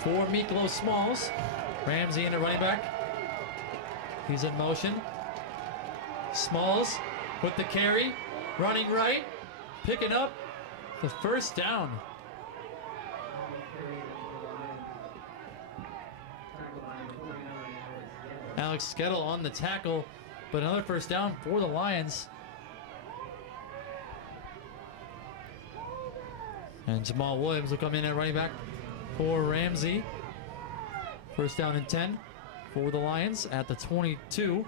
for Miklos Smalls. Ramsey in at running back. He's in motion. Smalls with the carry, running right, picking up the first down. Alex Skettle on the tackle, but another first down for the Lions. And Jamal Williams will come in at running back for Ramsey. First down and 10 for the Lions at the 22.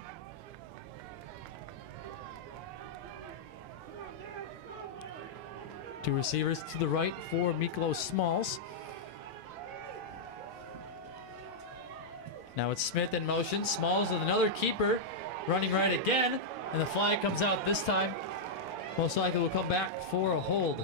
Two receivers to the right for Miklos Smalls. Now it's Smith in motion. Smalls with another keeper, running right again, and the flag comes out this time. Most likely will come back for a hold.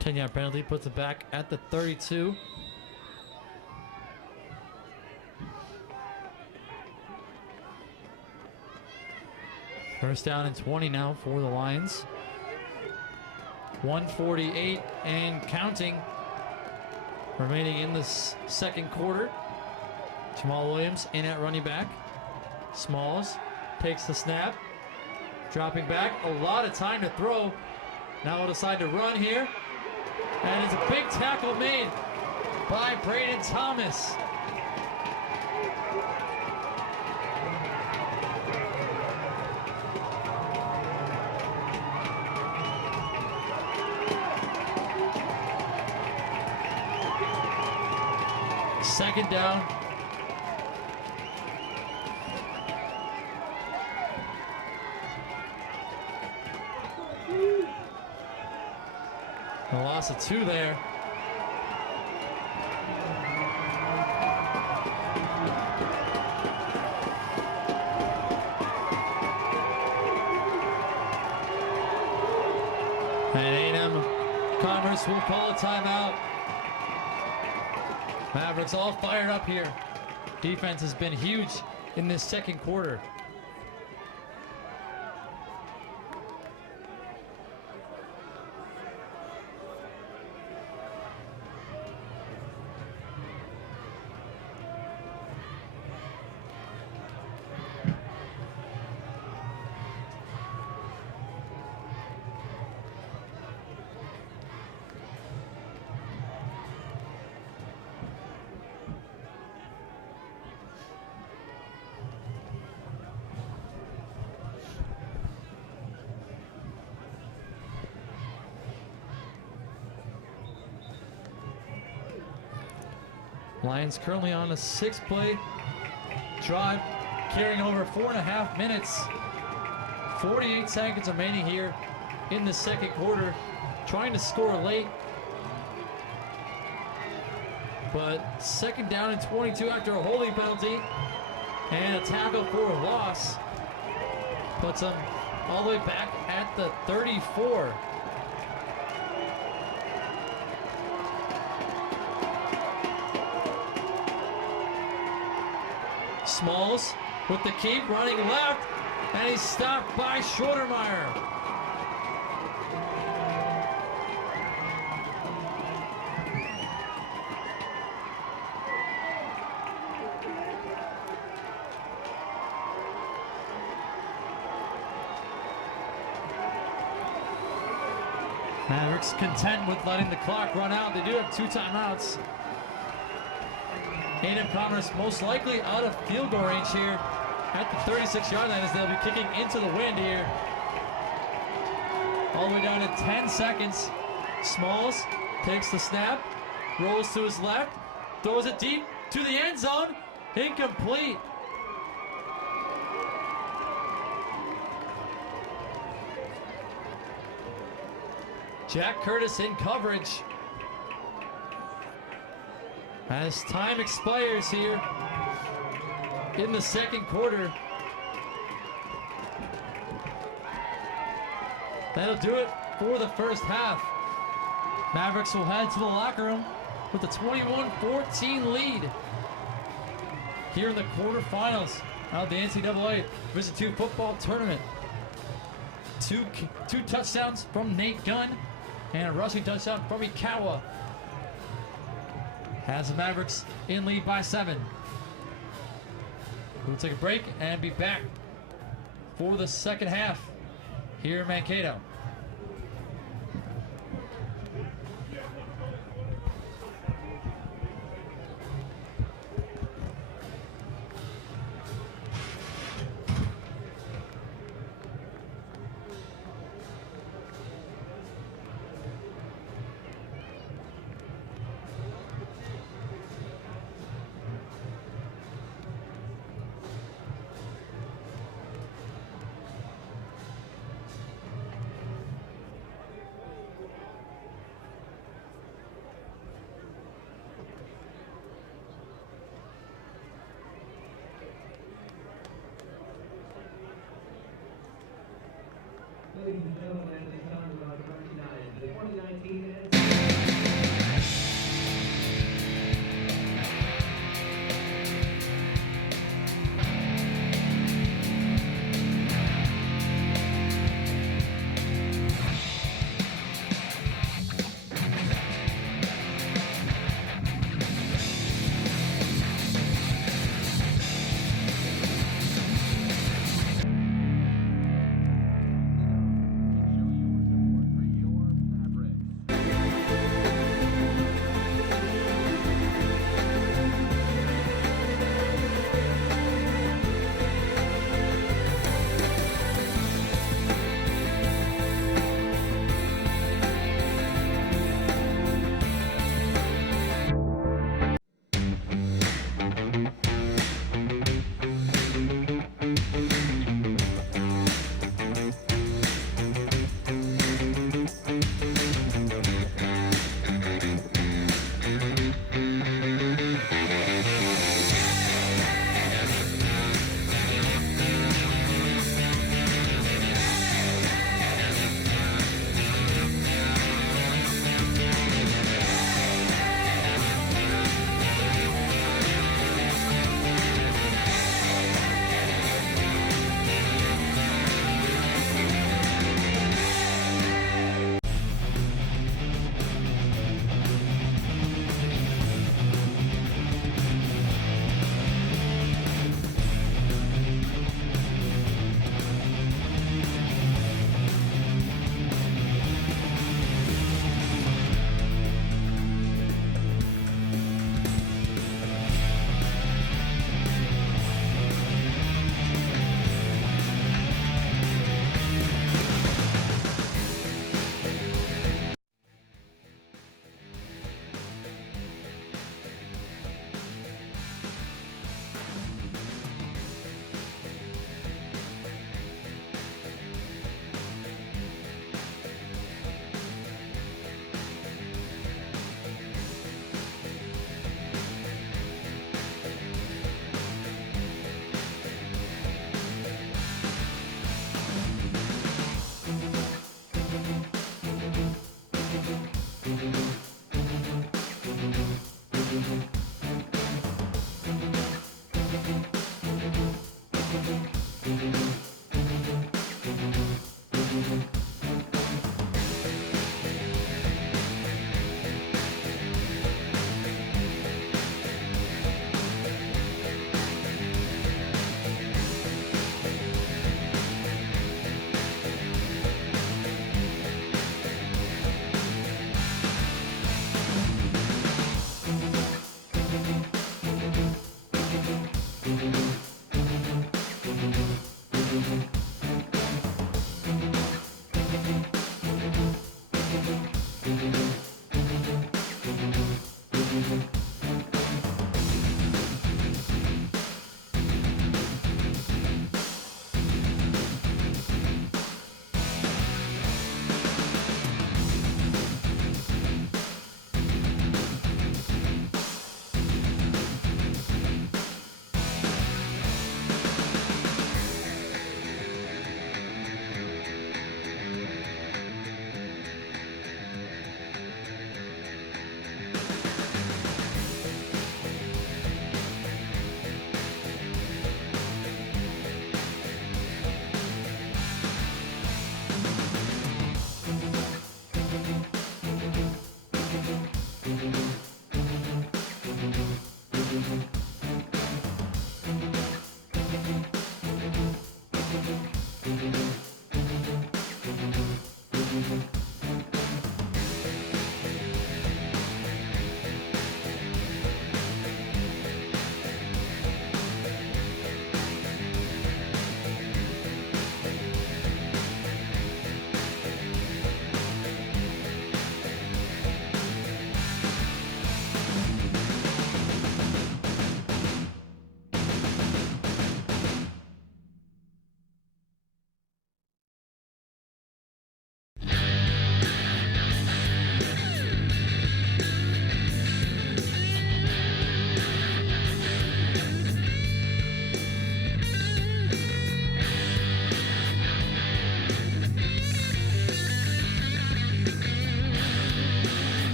Ten-yard penalty puts it back at the 32. First down and 20 now for the Lions. 1:48 and counting remaining in this second quarter. Jamal Williams in at running back. Smalls takes the snap, dropping back. A lot of time to throw. Now we'll decide to run here. And it's a big tackle made by Braden Thomas. Second down. A loss of 2 there. And A&M-COMMERCE will call a timeout. Mavericks all fired up here. Defense has been huge in this second quarter. Lions currently on a 6-play drive, carrying over 4.5 minutes. 48 seconds remaining here in the second quarter. Trying to score late. But second down and 22 after a holding penalty. And a tackle for a loss. Puts them all the way back at the 34. Smalls with the keep, running left, and he's stopped by Schroedermeyer. Mavericks content with letting the clock run out. They do have 2 timeouts. A&M-COMMERCE most likely out of field goal range here at the 36-yard line as they'll be kicking into the wind here. All the way down to 10 seconds. Smalls takes the snap, rolls to his left, throws it deep to the end zone. Incomplete. Jack Curtis in coverage. As time expires here in the second quarter. That'll do it for the first half. Mavericks will head to the locker room with a 21-14 lead here in the quarterfinals of the NCAA Division II football tournament. Two touchdowns from Nate Gunn and a rushing touchdown from Ikawa has the Mavericks in lead by 7. We'll take a break and be back for the second half here in Mankato.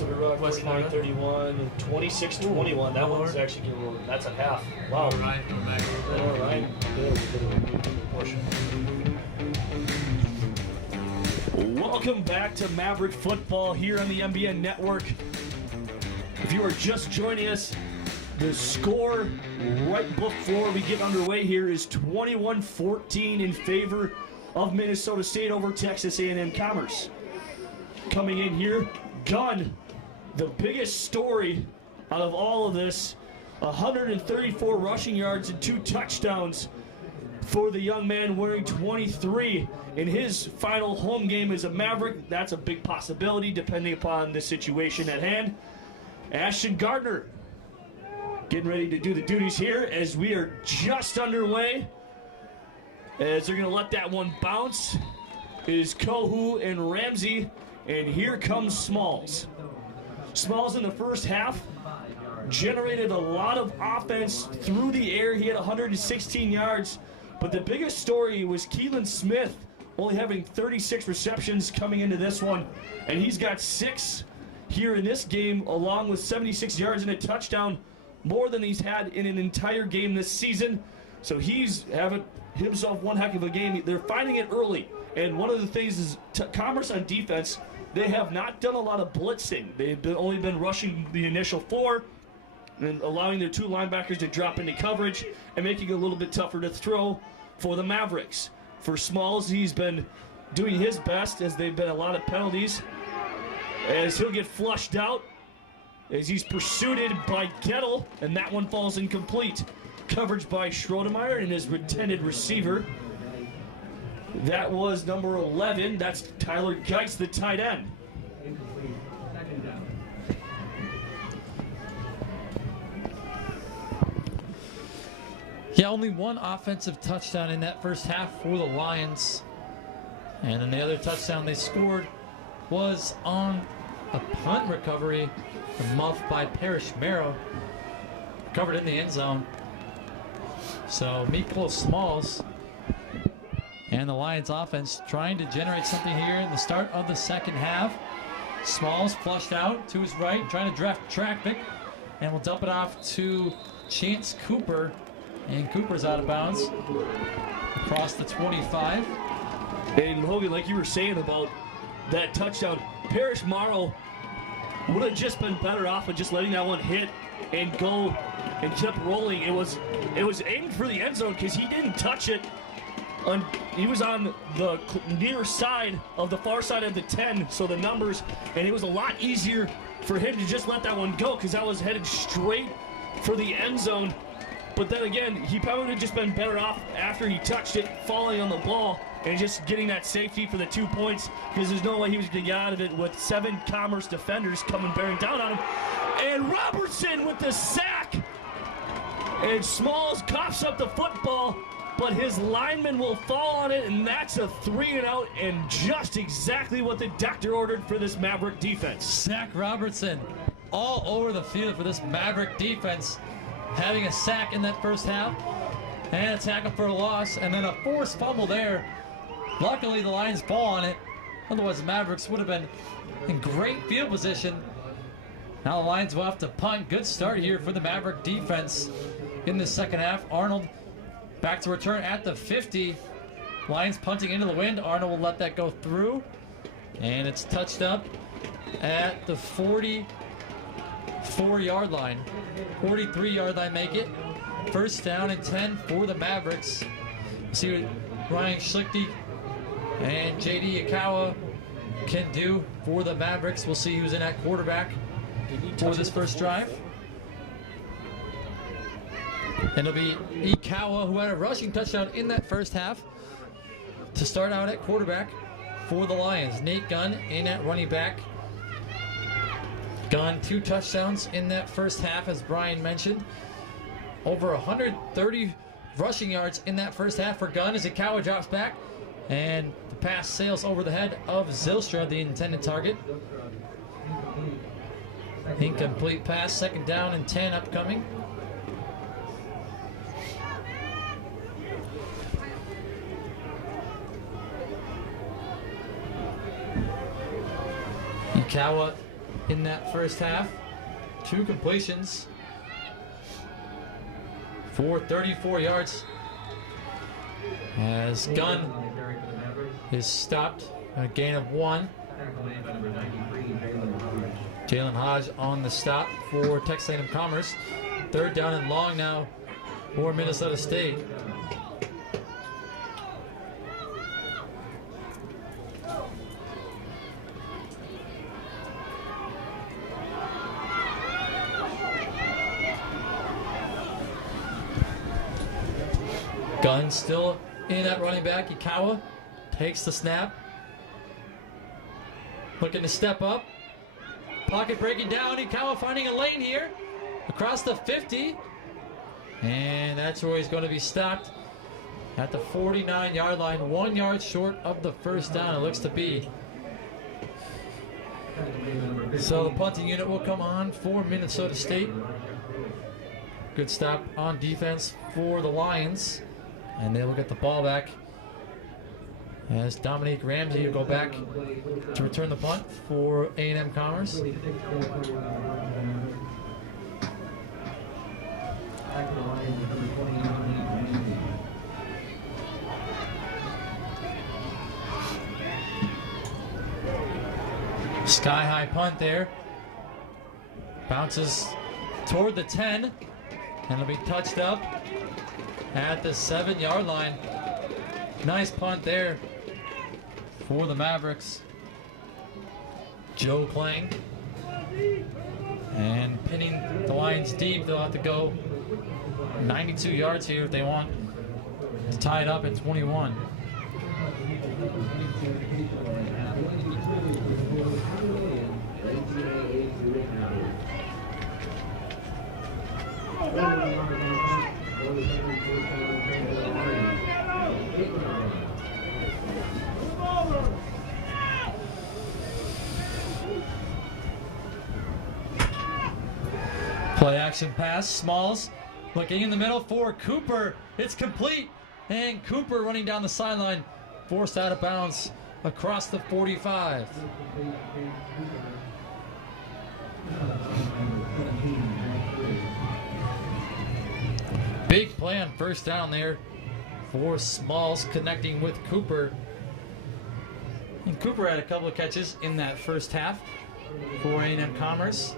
Little Rock, West 49-31, 26-21. That one's actually getting a little, that's a half. Wow. Ryan coming back a little All bit. right. Welcome back to Maverick Football here on the MBN Network. If you are just joining us, the score right before we get underway here is 21-14 in favor of Minnesota State over Texas A&M-COMMERCE. Coming in here, Gunn, the biggest story out of all of this, 134 rushing yards and 2 touchdowns for the young man wearing 23 in his final home game as a Maverick. That's a big possibility depending upon the situation at hand. Ashton Gardner getting ready to do the duties here as we are just underway. As they're going to let that one bounce is Kohu and Ramsey, and here comes Smalls. Smalls in the first half generated a lot of offense through the air. He had 116 yards, but the biggest story was Keelan Smith only having 36 receptions coming into this one, and he's got 6 here in this game, along with 76 yards and a touchdown, more than he's had in an entire game this season. So he's having himself one heck of a game. They're finding it early, and one of the things is Commerce on defense, they have not done a lot of blitzing. They've only been rushing the initial 4 and allowing their 2 linebackers to drop into coverage and making it a little bit tougher to throw for the Mavericks. For Smalls, he's been doing his best as they've been a lot of penalties, as he'll get flushed out as he's pursued by Kennel, and that one falls incomplete. Coverage by Schroedermeyer and his intended receiver. That was number 11. That's Tyler Geist, the tight end. Yeah, only 1 offensive touchdown in that first half for the Lions. And then the other touchdown they scored was on a punt recovery, a muff by Parrish Merrow, covered in the end zone. So Miklo Smalls and the Lions offense trying to generate something here in the start of the second half. Smalls flushed out to his right, trying to draft traffic, and will dump it off to Chance Cooper. And Cooper's out of bounds across the 25. And Hogan, like you were saying about that touchdown, Parrish Morrow would have just been better off of just letting that one hit and go and kept rolling. It was aimed for the end zone because he didn't touch it. He was on the near side of the far side of the 10, so the numbers, and it was a lot easier for him to just let that one go because that was headed straight for the end zone. But then again, he probably would have just been better off after he touched it, falling on the ball, and just getting that safety for the 2 points, because there's no way he was going to get out of it with 7 Commerce defenders coming bearing down on him. And Robertson with the sack! And Smalls coughs up the football, but his lineman will fall on it, and that's a 3-and-out, and just exactly what the doctor ordered for this Maverick defense. Zach Robertson all over the field for this Maverick defense, having a sack in that first half and a tackle for a loss, and then a forced fumble there. Luckily, the Lions fall on it. Otherwise, the Mavericks would have been in great field position. Now the Lions will have to punt. Good start here for the Maverick defense in the second half. Arnold back to return at the 50. Lions punting into the wind. Arnold will let that go through. And it's touched up at the 44-yard line. 43-yard line make it. First down and 10 for the Mavericks. See what Ryan Schlichty and J.D. Ikawa can do for the Mavericks. We'll see who's in at quarterback for this first drive. And it'll be Ikawa, who had a rushing touchdown in that first half, to start out at quarterback for the Lions. Nate Gunn in at running back. Gunn 2 touchdowns in that first half, as Brian mentioned. Over 130 rushing yards in that first half for Gunn as Ikawa drops back. And the pass sails over the head of Zylstra, the intended target. Incomplete pass, second down and 10 upcoming. Ikawa in that first half. 2 completions for 34 yards. As Gunn is stopped, a gain of 1. Jalen Hodge on the stop for Texas A&M-COMMERCE. 3rd down and long now for Minnesota State. Gunn still in at running back. Ikawa takes the snap. Looking to step up. Pocket breaking down. Ikawa finding a lane here. Across the 50. And that's where he's going to be stopped. At the 49-yard line. 1 yard short of the first down, it looks to be. So the punting unit will come on for Minnesota State. Good stop on defense for the Lions. And they will get the ball back as Dominique Ramsey will go back to return the punt for A&M-COMMERCE. Sky high punt there. Bounces toward the 10 and it'll be touched up at the 7-yard line. Nice punt there for the Mavericks. Joe Klang. And pinning the Lions deep. They'll have to go 92 yards here if they want to tie it up at 21. Play action pass, Smalls looking in the middle for Cooper. It's complete, and Cooper running down the sideline, forced out of bounds across the 45. Big play on first down there for Smalls, connecting with Cooper. And Cooper had a couple of catches in that first half for A&M-COMMERCE.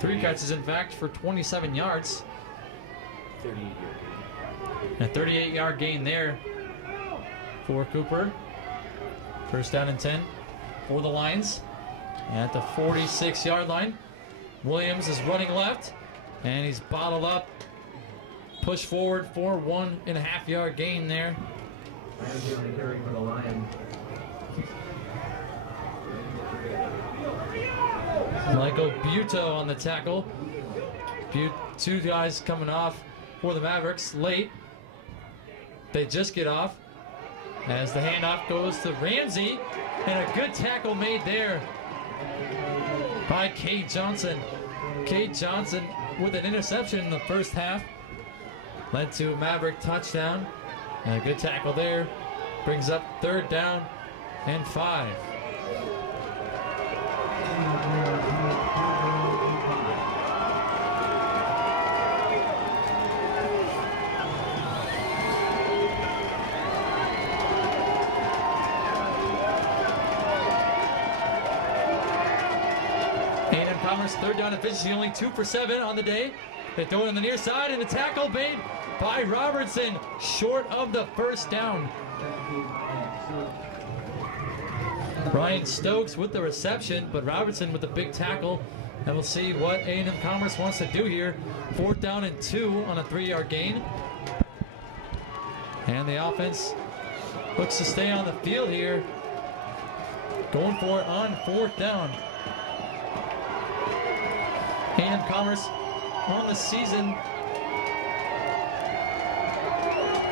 3 catches, in fact, for 27 yards. 38-yard gain there for Cooper. First down and 10 for the Lions. At the 46-yard line, Williams is running left, and he's bottled up. Push forward for 1.5-yard gain there. Michael Buto on the tackle. 2 guys coming off for the Mavericks late. They just get off as the handoff goes to Ramsey, and a good tackle made there by Cade Johnson. Cade Johnson with an interception in the first half led to a Maverick touchdown, and a good tackle there brings up 3rd down and 5. A&M-COMMERCE 3rd down efficiency, only 2 for 7 on the day. They throw it on the near side, and the tackle made by Robertson, short of the first down. Ryan Stokes with the reception, but Robertson with the big tackle. And we'll see what A&M-COMMERCE wants to do here. 4th down and 2 on a 3-yard gain. And the offense looks to stay on the field here. Going for it on 4th down. A&M-COMMERCE on the season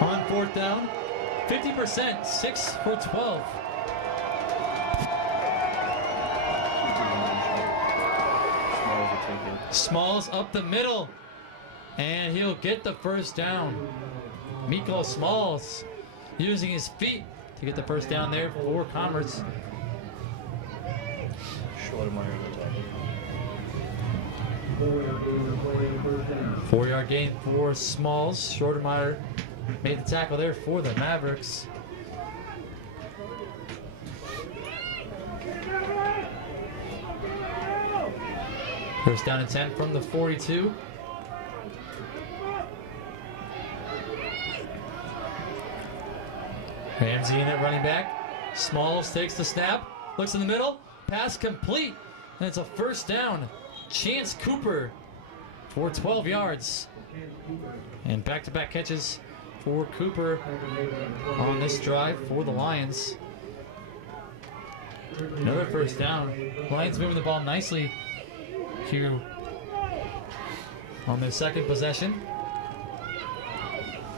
on 4th down. 50%, 6 for 12. Smalls up the middle, and he'll get the first down. Miko Smalls using his feet to get the first down there for Commerce. 4-yard gain on play, first down. 4-yard gain for Smalls. Schroedermeyer made the tackle there for the Mavericks. First down and 10 from the 42. Ramsey in at running back. Smalls takes the snap, looks in the middle, pass complete, and it's a first down. Chance Cooper for 12 yards. And back-to-back catches for Cooper on this drive for the Lions. Another first down. Lions moving the ball nicely here on their second possession.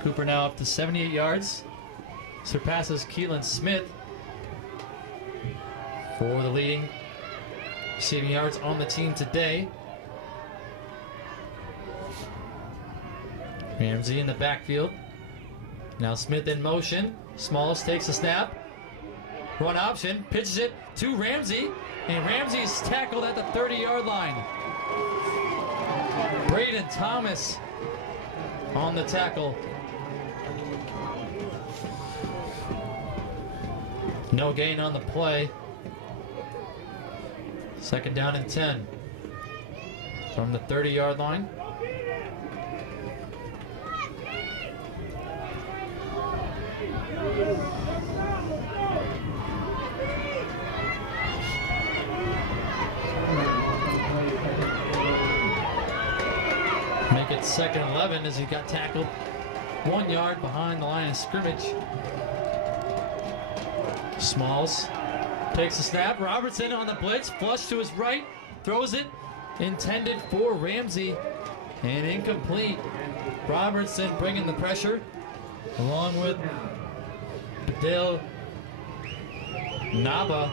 Cooper now up to 78 yards. Surpasses Keelan Smith for the leading receiving yards on the team today. Ramsey in the backfield. Now Smith in motion. Smalls takes the snap. Run option, pitches it to Ramsey, and Ramsey's tackled at the 30-yard line. Braden Thomas on the tackle. No gain on the play. Second down and 10 from the 30-yard line. Make it second and 11 as he got tackled 1 yard behind the line of scrimmage. Smalls takes the snap. Robertson on the blitz, flush to his right, throws it, intended for Ramsey, and incomplete. Robertson bringing the pressure, along with Dale Naba.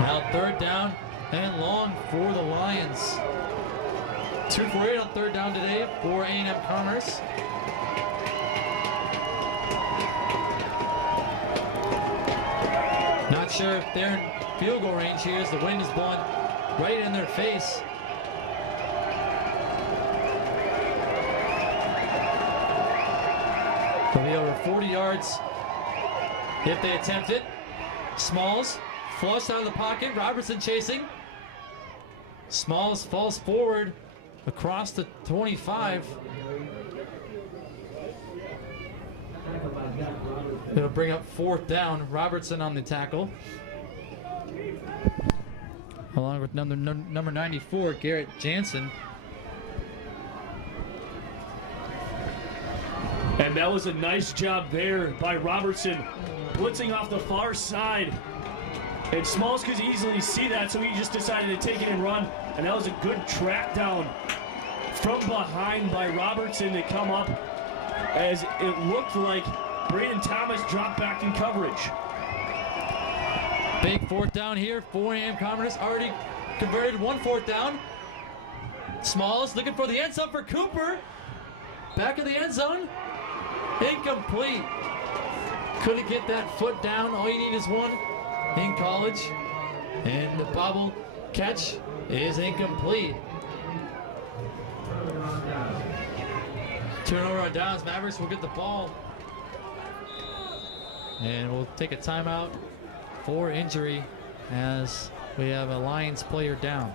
Now third down and long for the Lions. 2 for 8 on third down today for A&M-COMMERCE. Not sure if they're in field goal range here as the wind is blowing right in their face. They'll be over 40 yards if they attempt it. Smalls flushed out of the pocket. Robertson chasing. Smalls falls forward across the 25. It'll bring up fourth down. Robertson on the tackle, along with number 94, Garrett Jansen. And that was a nice job there by Robertson, blitzing off the far side. And Smalls could easily see that, so he just decided to take it and run. And that was a good track down from behind by Robertson to come up, as it looked like Braden Thomas dropped back in coverage. Big fourth down here for A&M-COMMERCE. Already converted 1 fourth down. Smalls looking for the end zone for Cooper. Back of the end zone. Incomplete. Couldn't get that foot down. All you need is one in college. And the bobble catch is incomplete. Turnover on downs. Mavericks will get the ball. And we'll take a timeout for injury as we have a Lions player down.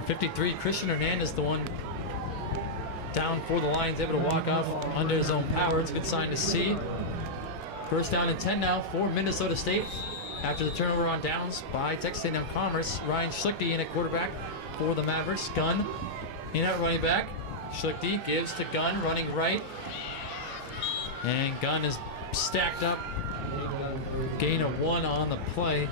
Number 53, Christian Hernandez, the one down for the Lions, able to walk off under his own power. It's a good sign to see. First down and 10 now for Minnesota State. After the turnover on downs by Texas A&M-COMMERCE, Ryan Schlichte in at quarterback for the Mavericks. Gunn in at running back. Schlichte gives to Gunn, running right. And Gunn is stacked up. Gain of 1 on the play.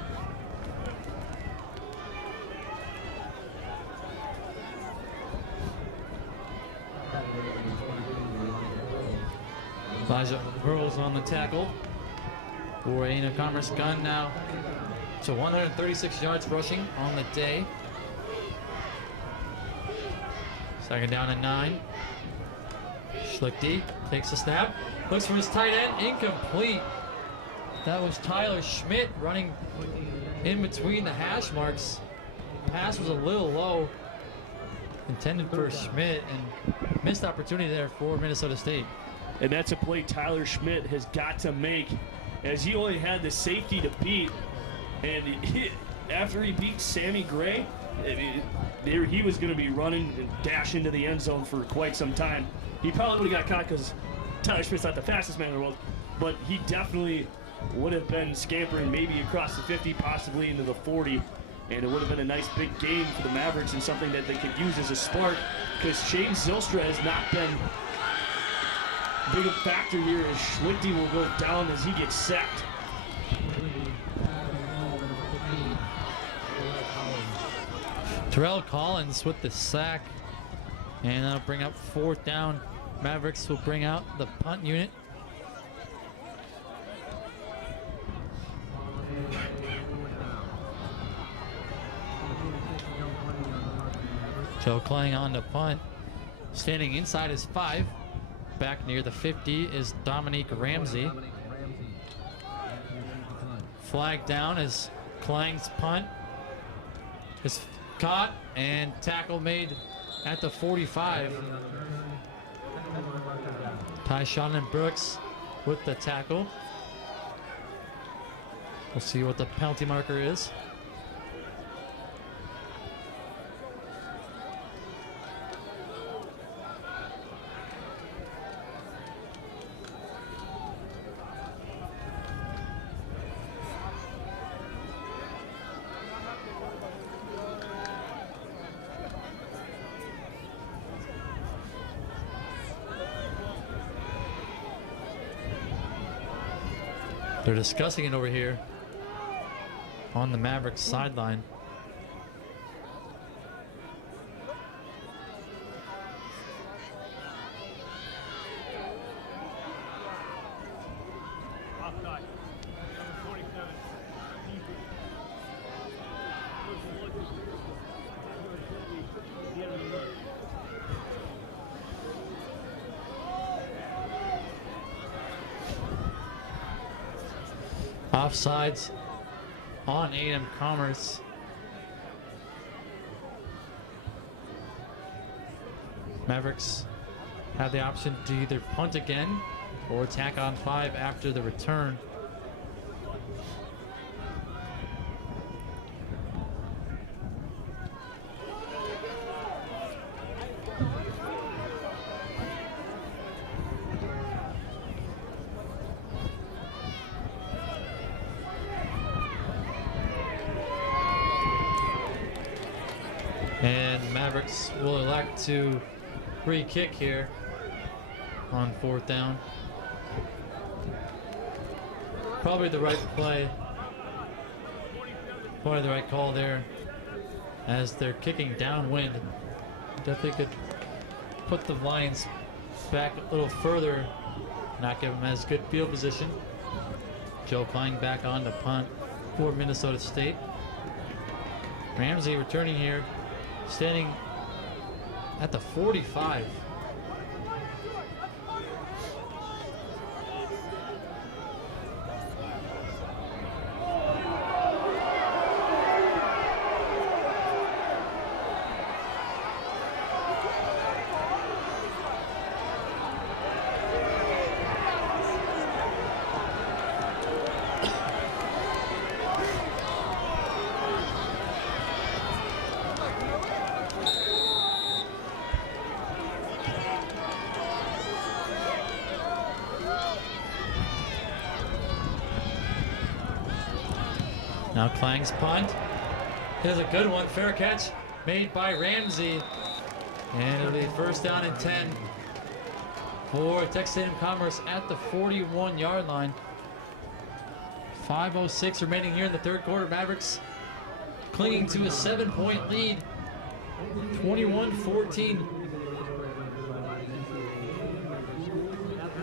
Elijah Burrows on the tackle for A&M-COMMERCE. Gunn now to 136 yards rushing on the day. Second down and 9. Schlichte takes a snap, looks for his tight end, incomplete. That was Tyler Schmidt running in between the hash marks. Pass was a little low, intended for Schmidt, and missed opportunity there for Minnesota State. And that's a play Tyler Schmidt has got to make, as he only had the safety to beat. And after he beat Sammy Gray, he was going to be running and dash into the end zone for quite some time. He probably would have got caught because Tyler Schmidt's not the fastest man in the world, but he definitely would have been scampering maybe across the 50, possibly into the 40. And it would have been a nice big gain for the Mavericks and something that they could use as a spark, because Shane Zylstra has not been big a factor here, as Schlichte will go down as he gets sacked. Terrell Collins with the sack, and that'll bring up 4th down. Mavericks will bring out the punt unit. Joe Kling on the punt. Standing inside is 5. Back near the 50 is Dominique Ramsey. Flag down as Klang's punt is caught, and tackle made at the 45. Tyshawn Brooks with the tackle. We'll see what the penalty marker is. They're discussing it over here on the Mavericks sideline. Offsides on A&M-COMMERCE. Mavericks have the option to either punt again or attack on 5 after the return. And Mavericks will elect to free kick here on 4th down. Probably the right play. Probably the right call there, as they're kicking downwind. Definitely could put the Lions back a little further, not give them as good field position. Joe Klein back on to punt for Minnesota State. Ramsey returning here, standing at the 45. Now Klang's punt. Here's a good one. Fair catch made by Ramsey. And it'll be first down and 10 for Texas A&M-COMMERCE at the 41-yard line. 5:06 remaining here in the third quarter. Mavericks clinging to a 7-point lead. 21-14.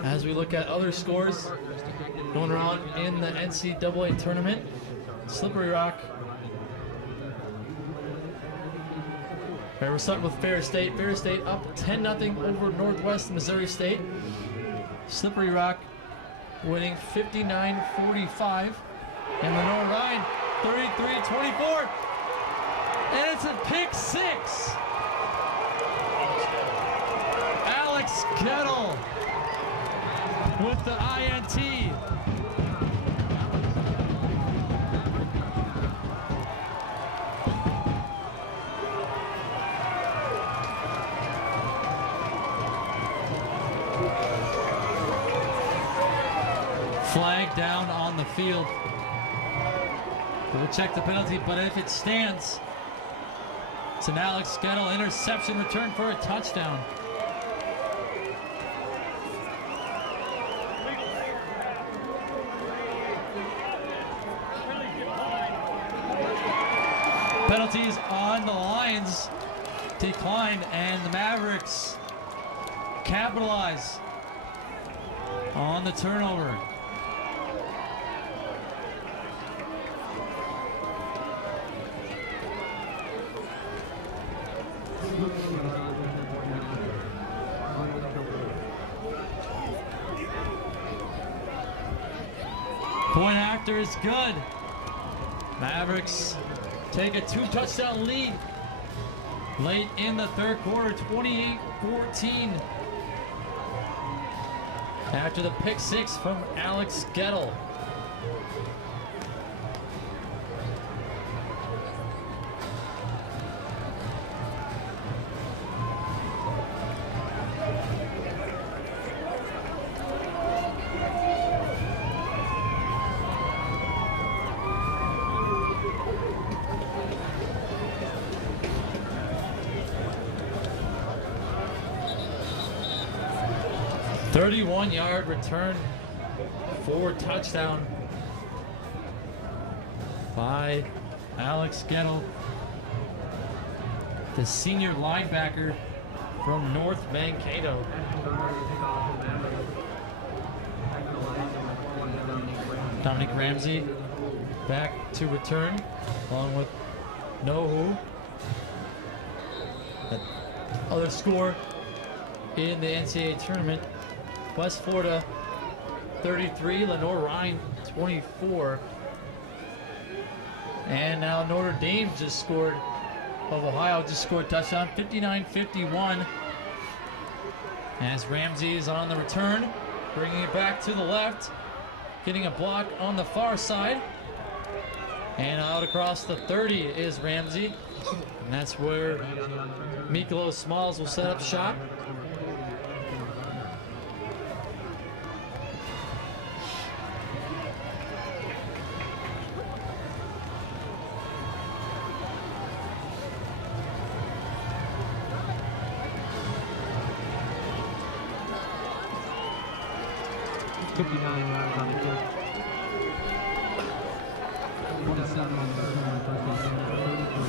As we look at other scores going around in the NCAA tournament, Slippery Rock. All right, we're starting with Fair State. Fair State up 10-0 over Northwest Missouri State. Slippery Rock winning 59-45. And Lenore Ryan 33-24. And it's a pick six. Alex Kennel with the INT. Flag down on the field. We'll check the penalty, but if it stands, it's an Alex Kennel interception return for a touchdown. Penalties on the Lions declined, and the Mavericks capitalize on the turnover. Point after is good. Mavericks take a 2-touchdown lead late in the third quarter, 28-14. After the pick six from Alex Gettle. Yard return for touchdown by Alex Gettle, the senior linebacker from North Mankato. Dominic Ramsey back to return along with Nohu. That other score in the NCAA tournament. West Florida 33, Lenore Ryan 24. And now Notre Dame just scored, of Ohio just scored touchdown, 59-51. As Ramsey is on the return, bringing it back to the left, getting a block on the far side. And out across the 30 is Ramsey. And that's where Mikolo Smalls will set up shop.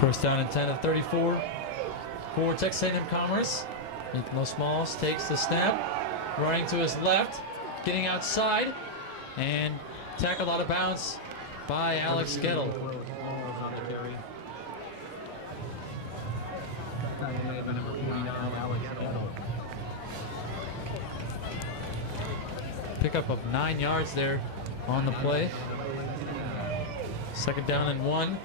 First down and 10 of 34 for Texas A&M-COMMERCE. Mikolo Smalls takes the snap, running to his left, getting outside, and tackled out of bounds by Alex Gettle. Pickup of 9 yards there on the play. Second down and 1.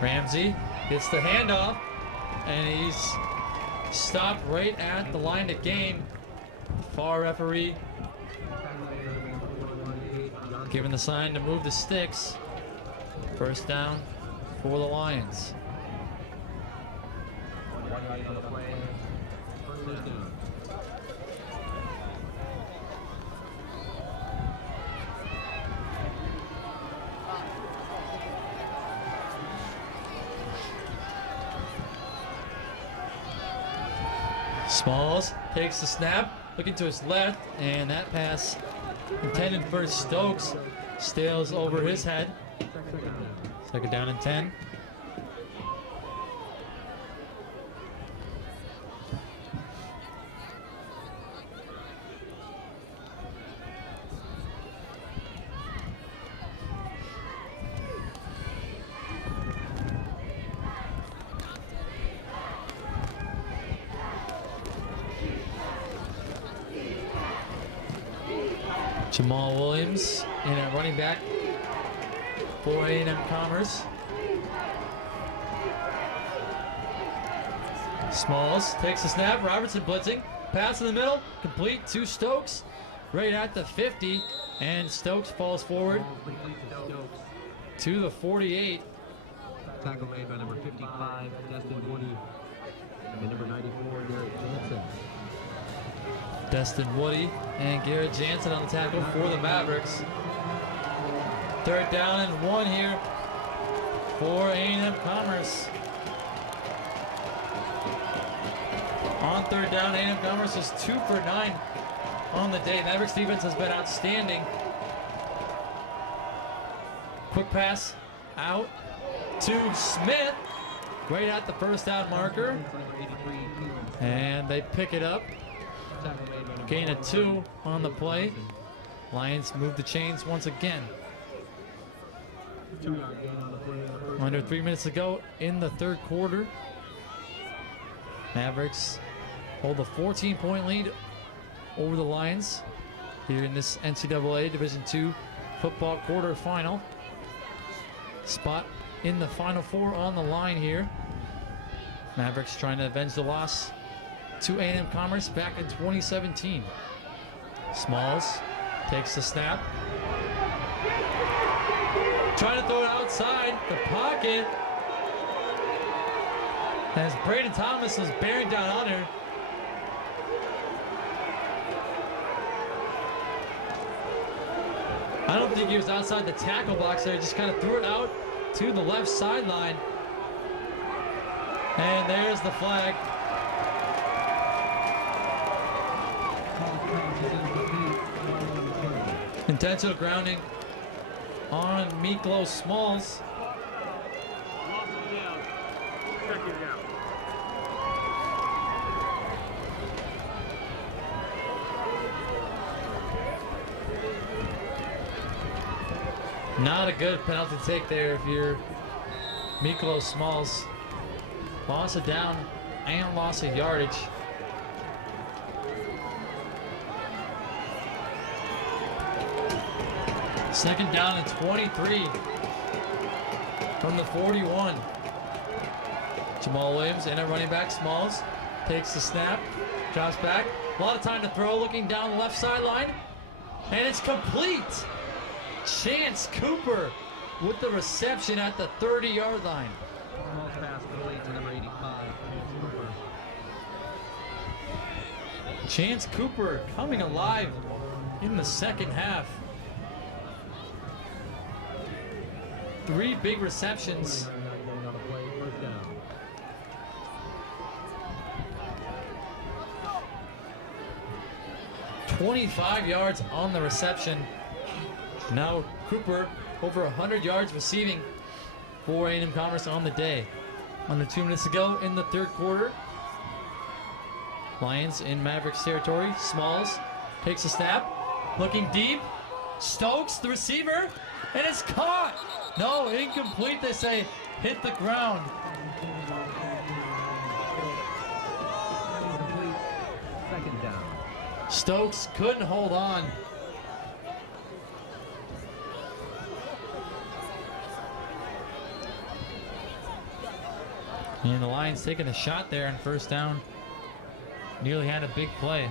Ramsey gets the handoff, and he's stopped right at the line to gain. Far referee giving the sign to move the sticks. First down for the Lions. yard on the play. First down. Smalls takes the snap, looking to his left, and that pass intended for Stokes steals over his head. Second down and 10. Jamal Williams in at running back for A&M-COMMERCE. Smalls takes the snap. Robertson blitzing. Pass in the middle. Complete to Stokes. Right at the 50. And Stokes falls forward to the 48. Tackle made by number 55, Destin Woody, and number 94, Garrett Jansen. Destin Woody and Garrett Jansen on the tackle for the Mavericks. Third down and 1 here for A&M-COMMERCE. On third down, A&M-COMMERCE is 2 for 9 on the day. Mavericks defense has been outstanding. Quick pass out to Smith, right at the first down marker. And they pick it up. Gain of 2 on the play. Lions move the chains once again. Under 3 minutes to go in the third quarter. Mavericks hold a 14-point lead over the Lions here in this NCAA Division II football quarterfinal. Spot in the Final Four on the line here. Mavericks trying to avenge the loss to A&M-COMMERCE back in 2017. Smalls takes the snap. Trying to throw it outside the pocket. As Braden Thomas was bearing down on her. I don't think he was outside the tackle box there. Just kind of threw it out to the left sideline. And there's the flag. Intentional grounding on Miklo Smalls. Not a good penalty take there if you're Miklo Smalls. Loss of down and loss of yardage. Second down and 23 from the 41. Jamal Williams and a running back. Smalls takes the snap, drops back. A lot of time to throw, looking down the left sideline. And it's complete. Chance Cooper with the reception at the 30-yard line. Pass complete to number 85, Chance Cooper coming alive in the second half. 3 big receptions. 25 yards on the reception. Now Cooper over 100 yards receiving for A&M-COMMERCE on the day. Under 2 minutes to go in the third quarter. Lions in Mavericks territory. Smalls takes a snap, looking deep. Stokes, the receiver, and it's caught. No, incomplete, they say. Hit the ground. Second down. Stokes couldn't hold on. And the Lions taking a shot there on first down. Nearly had a big play.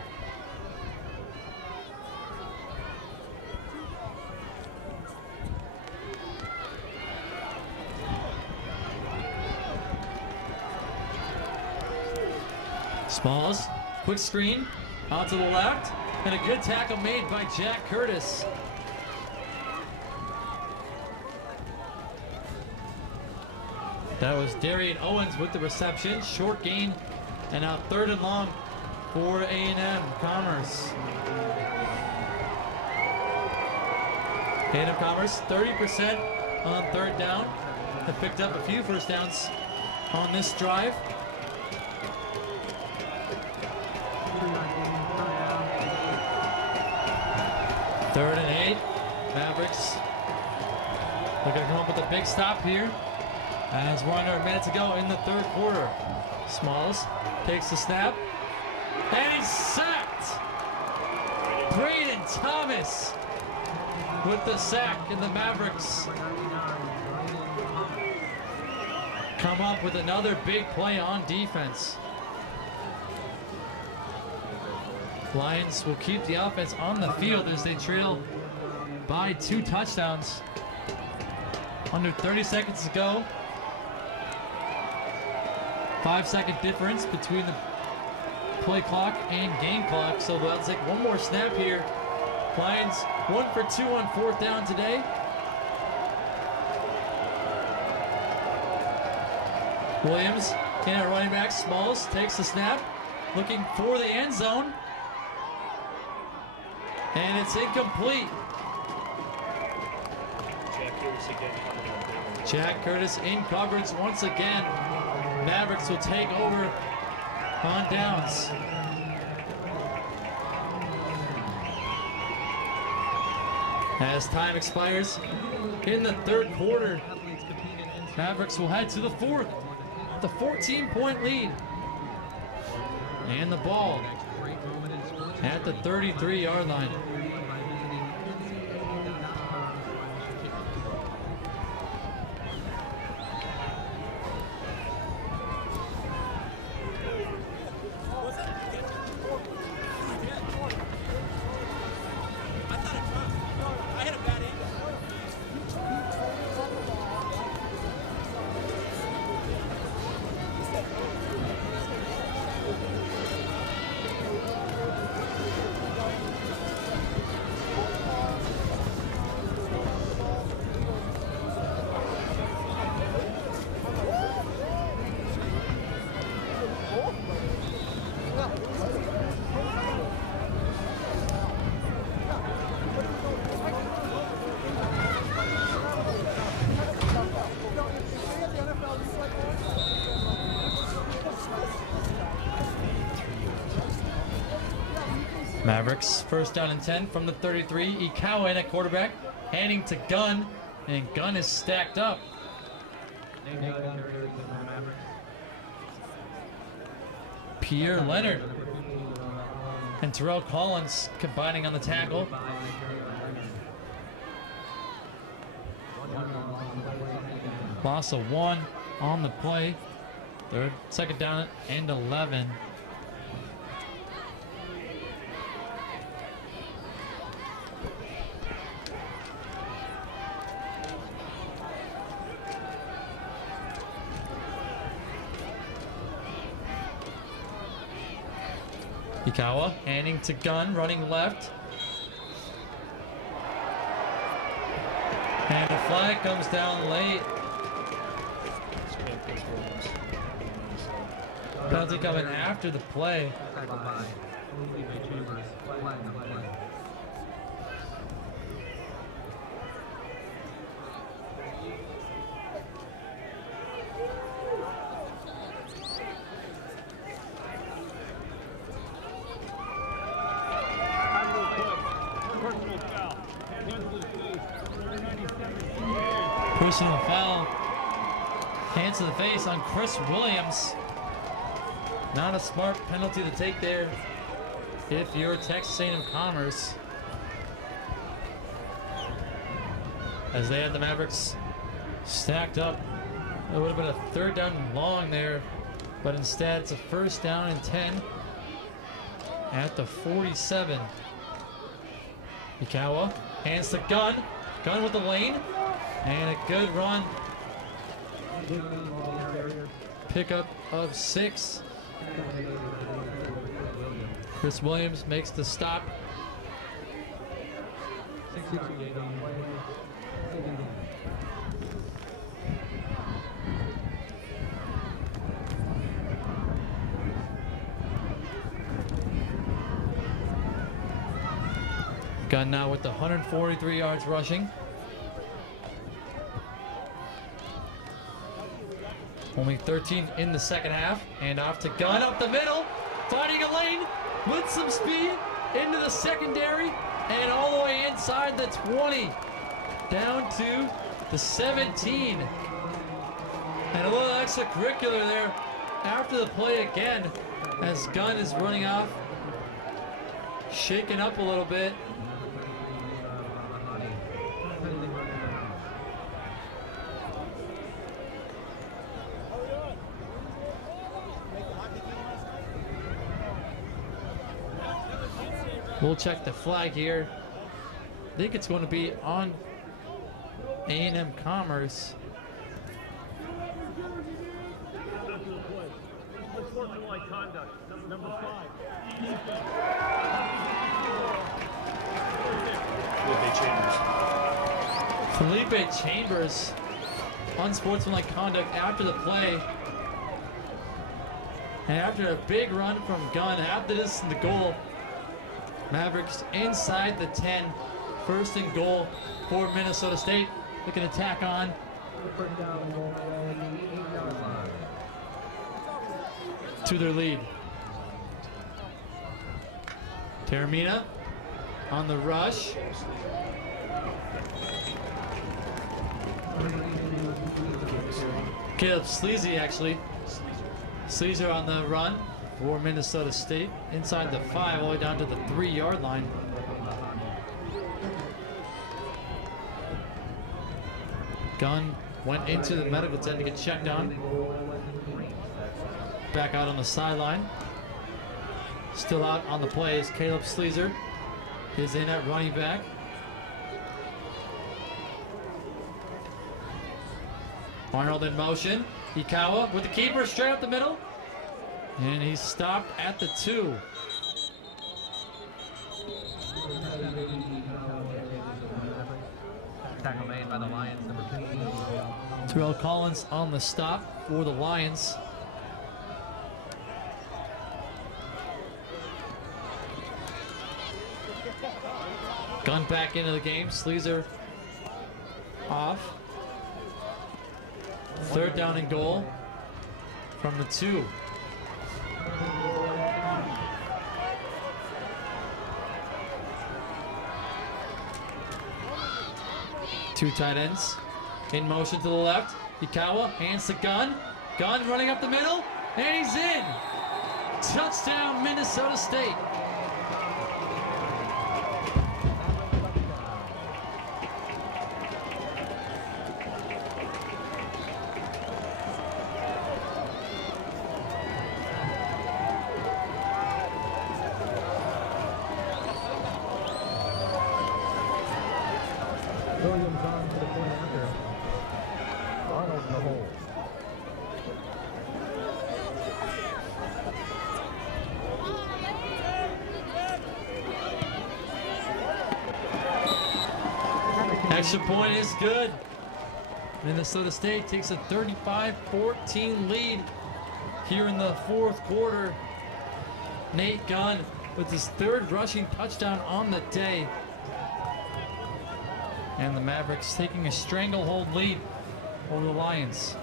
Smalls, quick screen, out to the left, and a good tackle made by Jack Curtis. That was Darian Owens with the reception, short gain, and now 3rd and long for A&M-COMMERCE. A&M-COMMERCE 30% on 3rd down. Have picked up a few first downs on this drive. Third and 8. Mavericks looking to come up with a big stop here as we're under a minute to go in the 3rd quarter. Smalls takes the snap, and he's sacked. Braden Thomas with the sack, and the Mavericks come up with another big play on defense. Lions will keep the offense on the field as they trail by 2 touchdowns. Under 30 seconds to go. 5-second difference between the play clock and game clock. So they'll take one more snap here. Lions 1 for 2 on 4th down today. Williams in at running back. Smalls takes the snap, looking for the end zone. And it's incomplete. Jack Curtis in coverage once again. Mavericks will take over on downs. As time expires in the 3rd quarter, Mavericks will head to the 4th. The 14-point lead. And the ball at the 33-yard line. Mavericks 1st down and 10 from the 33. Ikawa in at quarterback, handing to Gunn, and Gunn is stacked up. Pierre Leonard and Terrell Collins combining on the tackle. Loss of 1 on the play. 2nd down and 11. Ikawa handing to Gunn, running left. And the flag comes down late. Penalty coming after the play. Personal foul. Hands to the face on Chris Williams. Not a smart penalty to take there if you're Texas A&M-COMMERCE. As they had the Mavericks stacked up. It would have been a 3rd down and long there, but instead it's a 1st down and 10 at the 47. Ikawa hands to Gunn. Gunn with the lane. And a good run. Pickup of 6 Chris Williams makes the stop. Gunn now with the 143 yards rushing. Only 13 in the second half. And off to Gunn up the middle. Finding a lane with some speed into the secondary. And all the way inside the 20. Down to the 17. And a little extracurricular there after the play again. As Gunn is running off. Shaking up a little bit. We'll check the flag here. I think it's going to be on A&M-COMMERCE. Felipe Chambers, unsportsmanlike conduct after the play. And after a big run from Gunn, after this in the goal, Mavericks inside the 10, first and goal for Minnesota State. Looking to tack on. To their lead. Taramina on the rush. Caleb Sleazy actually. Sleazer on the run for Minnesota State. Inside the 5, all the way down to the 3-yard line. Gunn went into the medical tent to get checked on. Back out on the sideline. Still out on the play is Caleb Sleazer. Is in at running back. Arnold in motion. Ikawa with the keeper straight up the middle. And he's stopped at the 2. Tackle made by the Lions, number 2. Terrell Collins on the stop for the Lions. Gunn back into the game. Sleazer off. 3rd down and goal from the 2. Two tight ends in motion to the left. Ikawa hands to Gunn. Gunn running up the middle, and he's in. Touchdown, Minnesota State. Williams on to the point after. Arnold in the hole. Extra point is good. Minnesota State takes a 35-14 lead here in the 4th quarter. Nate Gunn with his 3rd rushing touchdown on the day. And the Mavericks taking a stranglehold lead over the Lions.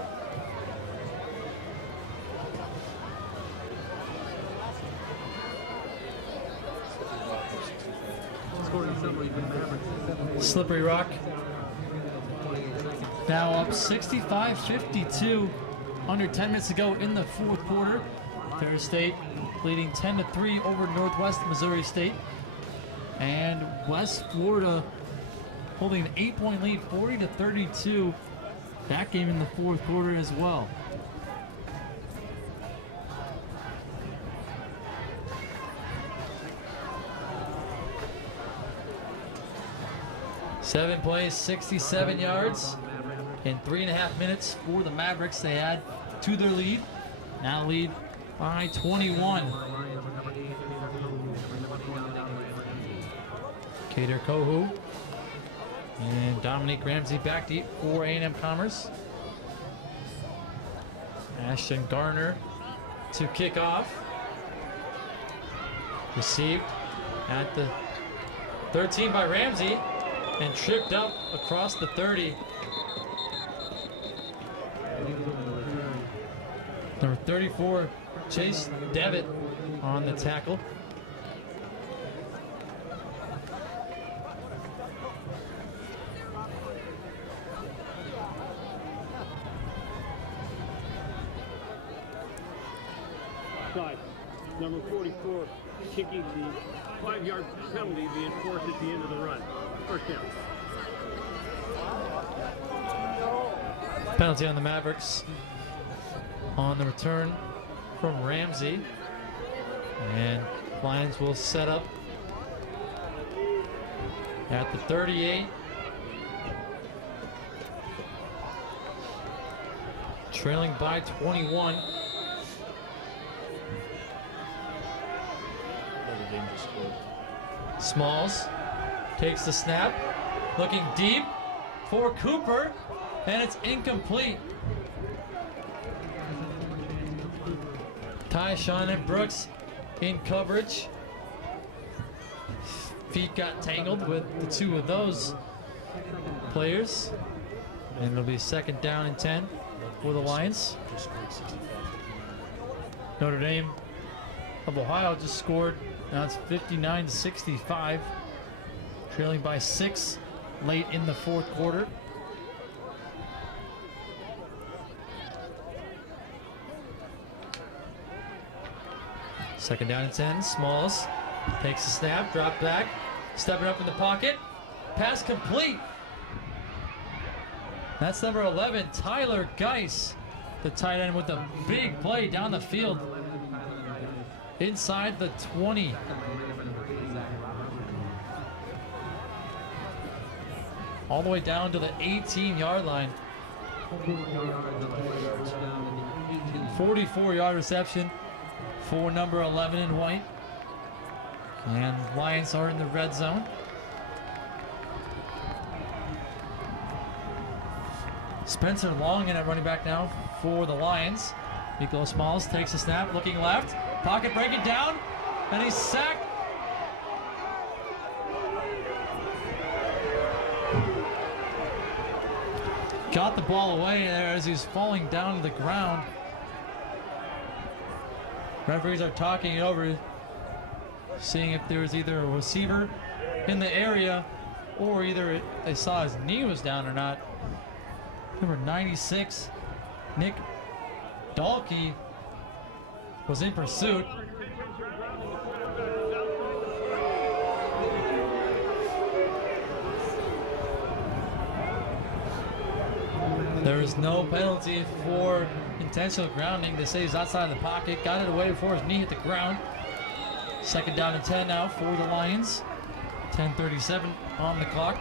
Slippery Rock now up 65-52. Under 10 minutes to go in the 4th quarter. Ferris State leading 10-3 over Northwest Missouri State. And West Florida holding an 8-point lead, 40-32. That game in the 4th quarter as well. Seven plays, 67 yards in 3.5 minutes for the Mavericks. They add to their lead. Now lead by 21. Kader Kohu and Dominique Ramsey back deep for A&M-Commerce. Ashton Gardner to kick off. Received at the 13 by Ramsey and tripped up across the 30. Number 34, Chase Devitt on the tackle. Number 44 kicking the 5-yard penalty being forced at the end of the run. First down. Penalty on the Mavericks on the return from Ramsey. And Lions will set up at the 38. Trailing by 21. Smalls takes the snap, looking deep for Cooper, and it's incomplete. Tyshawn and Brooks in coverage. Feet got tangled with the two of those players. And it'll be second down and 10 for the Lions. Notre Dame of Ohio just scored. Now it's 59-65, trailing by 6 late in the fourth quarter. Second down and 10. Smalls takes the snap, drop back, stepping up in the pocket. Pass complete. That's number 11, Tyler Geis, the tight end with a big play down the field. Inside the 20. All the way down to the 18-yard line. 44-yard reception for number 11 in white. And Lions are in the red zone. Spencer Long in at running back now for the Lions. Nico Smalls takes a snap, looking left. Pocket breaking down, and he's sacked. Got the ball away there as he's falling down to the ground. Referees are talking it over, seeing if there was either a receiver in the area or either they saw his knee was down or not. Number 96, Nick Dalkey, was in pursuit. There is no penalty for intentional grounding. They say he's outside the pocket, got it away before his knee hit the ground. Second down and 10 now for the Lions. 10:37 on the clock.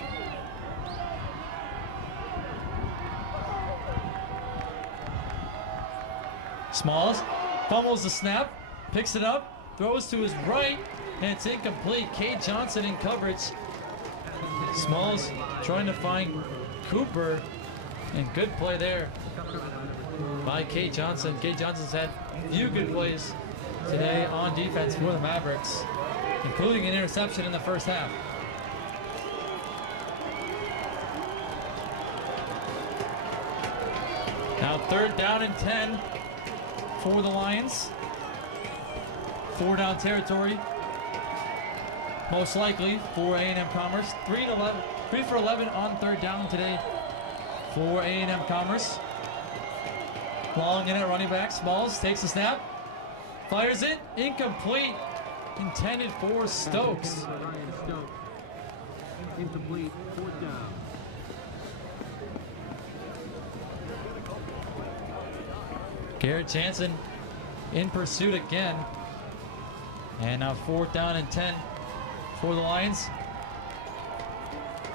Smalls fumbles the snap, picks it up, throws to his right, and it's incomplete. Kate Johnson in coverage. Smalls trying to find Cooper, and good play there by Kate Johnson. Kate Johnson's had a few good plays today on defense for the Mavericks, including an interception in the first half. Now third down and 10 for the Lions. 4 down territory, most likely for A&M-Commerce. 3 for 11 on third down today for A&M-Commerce. Long in at running back. Smalls takes the snap, fires it, incomplete. Intended for Stokes. Incomplete, fourth down. Garrett Jansen in pursuit again. And now fourth down and 10 for the Lions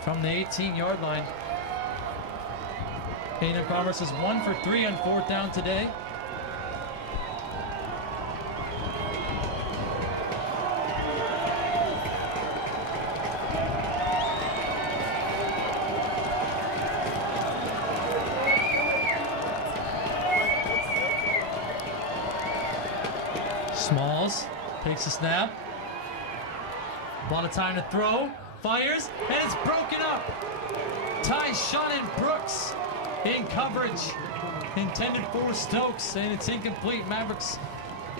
from the 18-yard line. A&M-Commerce is 1 for 3 on fourth down today. Smalls takes the snap. A lot of time to throw. Fires, and it's broken up. Tyshawn Brooks in coverage. Intended for Stokes, and it's incomplete. Mavericks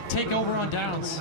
take over on downs.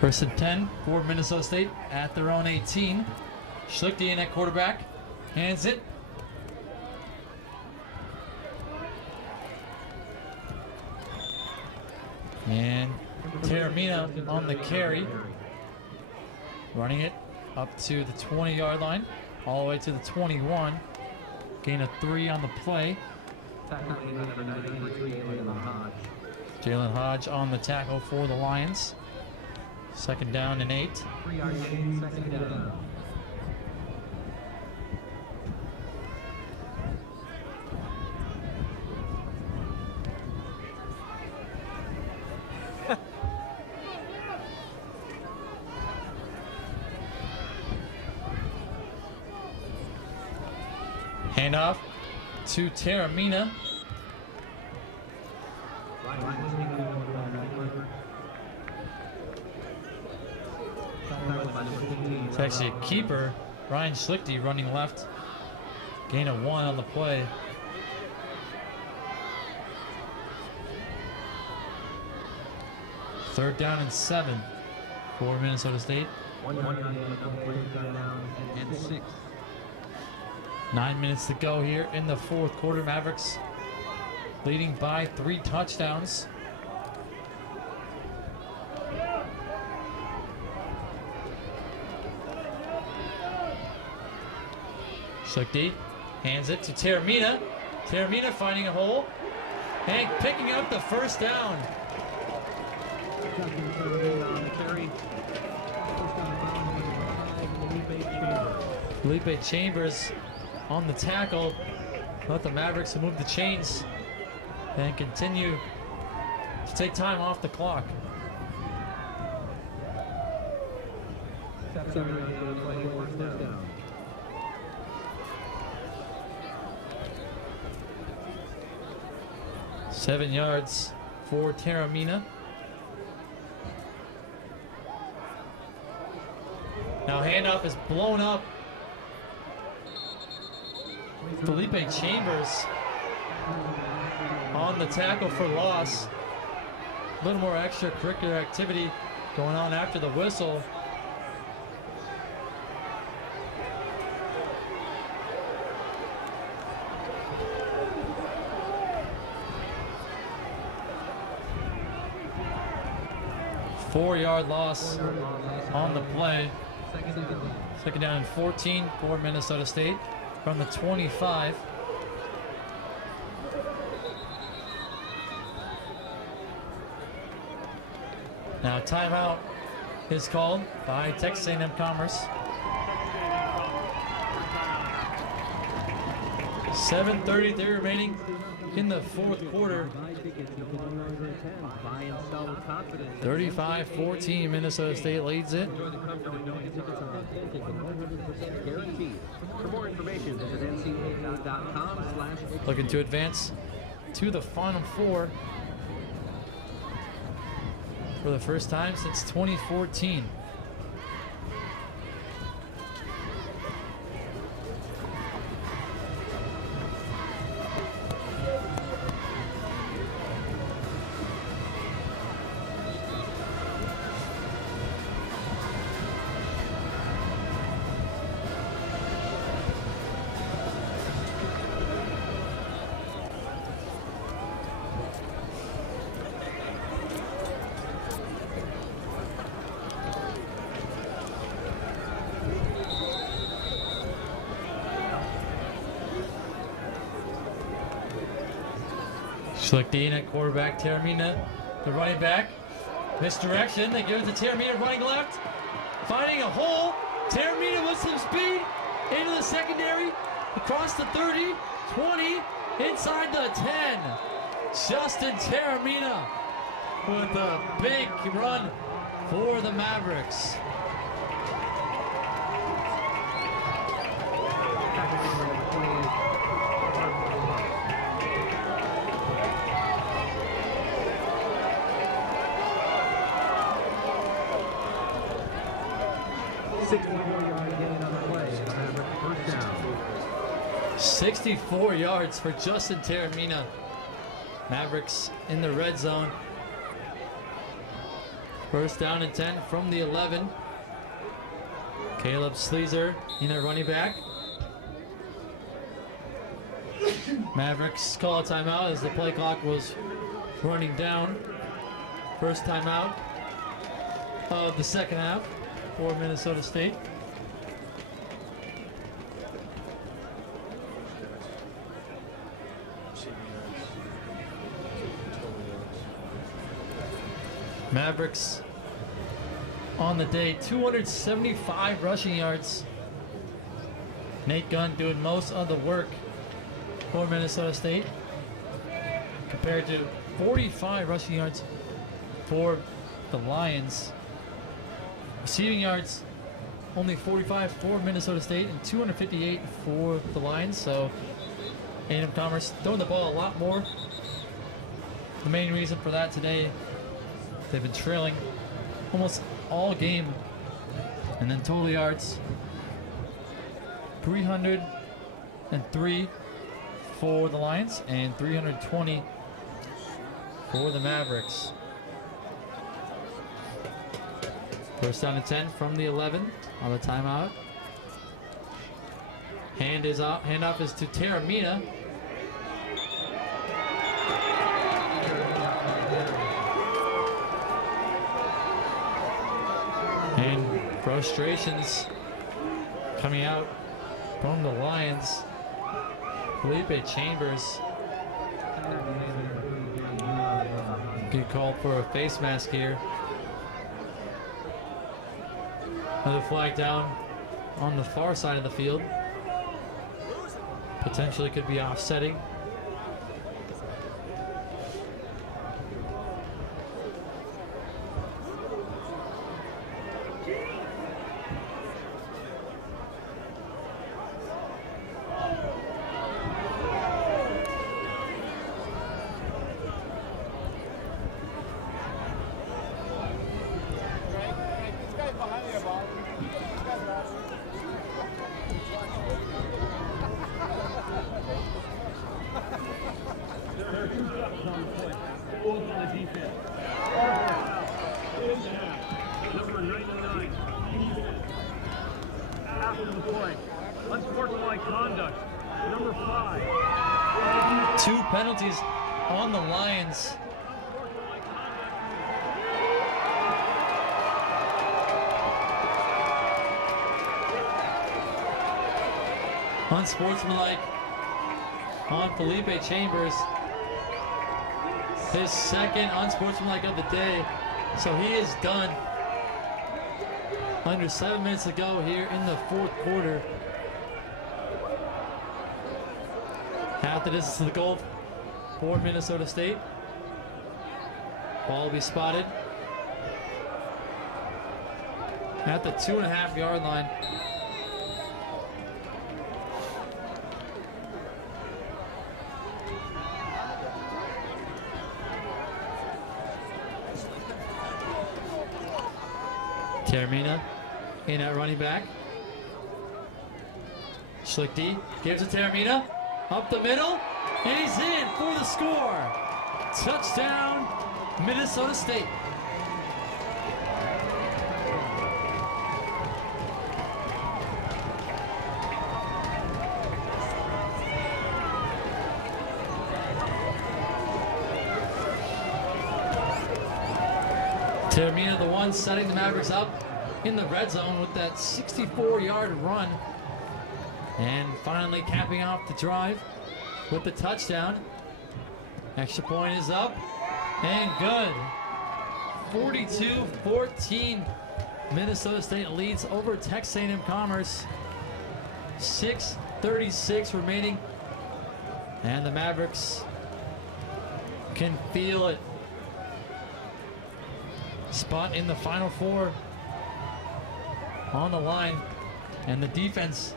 First and 10 for Minnesota State at their own 18. Schlichty in at quarterback. Hands it. And Taramina on the carry. Running it up to the 20-yard line. All the way to the 21. Gain of 3 on the play. Jalen Hodge on the tackle for the Lions. Second down and 8. 3-yard gain, second down. Handoff to Taramina. It's actually a keeper. Ryan Schlichty running left. Gain of 1 on the play. Third down and 7 for Minnesota State. 9 minutes to go here in the fourth quarter. Mavericks leading by 3 touchdowns. Schlichty hands it to Taramina. Taramina finding a hole and picking up the first down. Felipe Chambers on the tackle. Let the Mavericks move the chains and continue to take time off the clock. Seven yards for Taramina. Now handoff is blown up. Felipe Chambers on the tackle for loss. A little more extracurricular activity going on after the whistle. Four-yard loss on the play. Second down and 14 for Minnesota State from the 25. Now timeout is called by Texas A&M-COMMERCE. 7:33 remaining in the fourth quarter. 35-14, Minnesota State leads it. For more information, visit ncaa.com/. Looking to advance to the Final Four for the first time since 2014. Schlichty at quarterback, Taramina, the running back. Misdirection, they give it to Taramina running left, finding a hole. Taramina with some speed into the secondary, across the 30, 20, inside the 10. Justin Taramina with a big run for the Mavericks. On the play, first down. 64 yards for Justin Taramina. Mavericks in the red zone. First down and 10 from the 11. Caleb Sleezer in at running back. Mavericks call a timeout as the play clock was running down. First timeout of the second half for Minnesota State. Mavericks on the day, 275 rushing yards. Nate Gunn doing most of the work for Minnesota State, compared to 45 rushing yards for the Lions. Receiving yards, only 45 for Minnesota State and 258 for the Lions. So A&M-COMMERCE throwing the ball a lot more. The main reason for that today, they've been trailing almost all game. And then total yards, 303 for the Lions and 320 for the Mavericks. First down and 10 from the 11 on the timeout. Handoff is to Taramina. And frustrations coming out from the Lions. Felipe Chambers. Good call for a face mask here. Another flag down on the far side of the field. Potentially could be offsetting. Number 99. After the play. Unsportsmanlike conduct. Number 5. 2 penalties on the Lions. Unsportsmanlike on Felipe Chambers. His second unsportsmanlike of the day. So he is done. Under 7 minutes to go here in the fourth quarter. Half the distance to the goal for Minnesota State. Ball will be spotted at the 2.5 yard line. Taramina in at running back. Schlichty gives it to Taramina. Up the middle. And he's in for the score. Touchdown, Minnesota State. Taramina, the one setting the Mavericks up in the red zone with that 64-yard run. And finally capping off the drive with the touchdown. Extra point is up and good 42-14. Minnesota State leads over Texas A&M-COMMERCE. 6:36 remaining. And the Mavericks can feel it. Spot in the Final Four on the line. And the defense,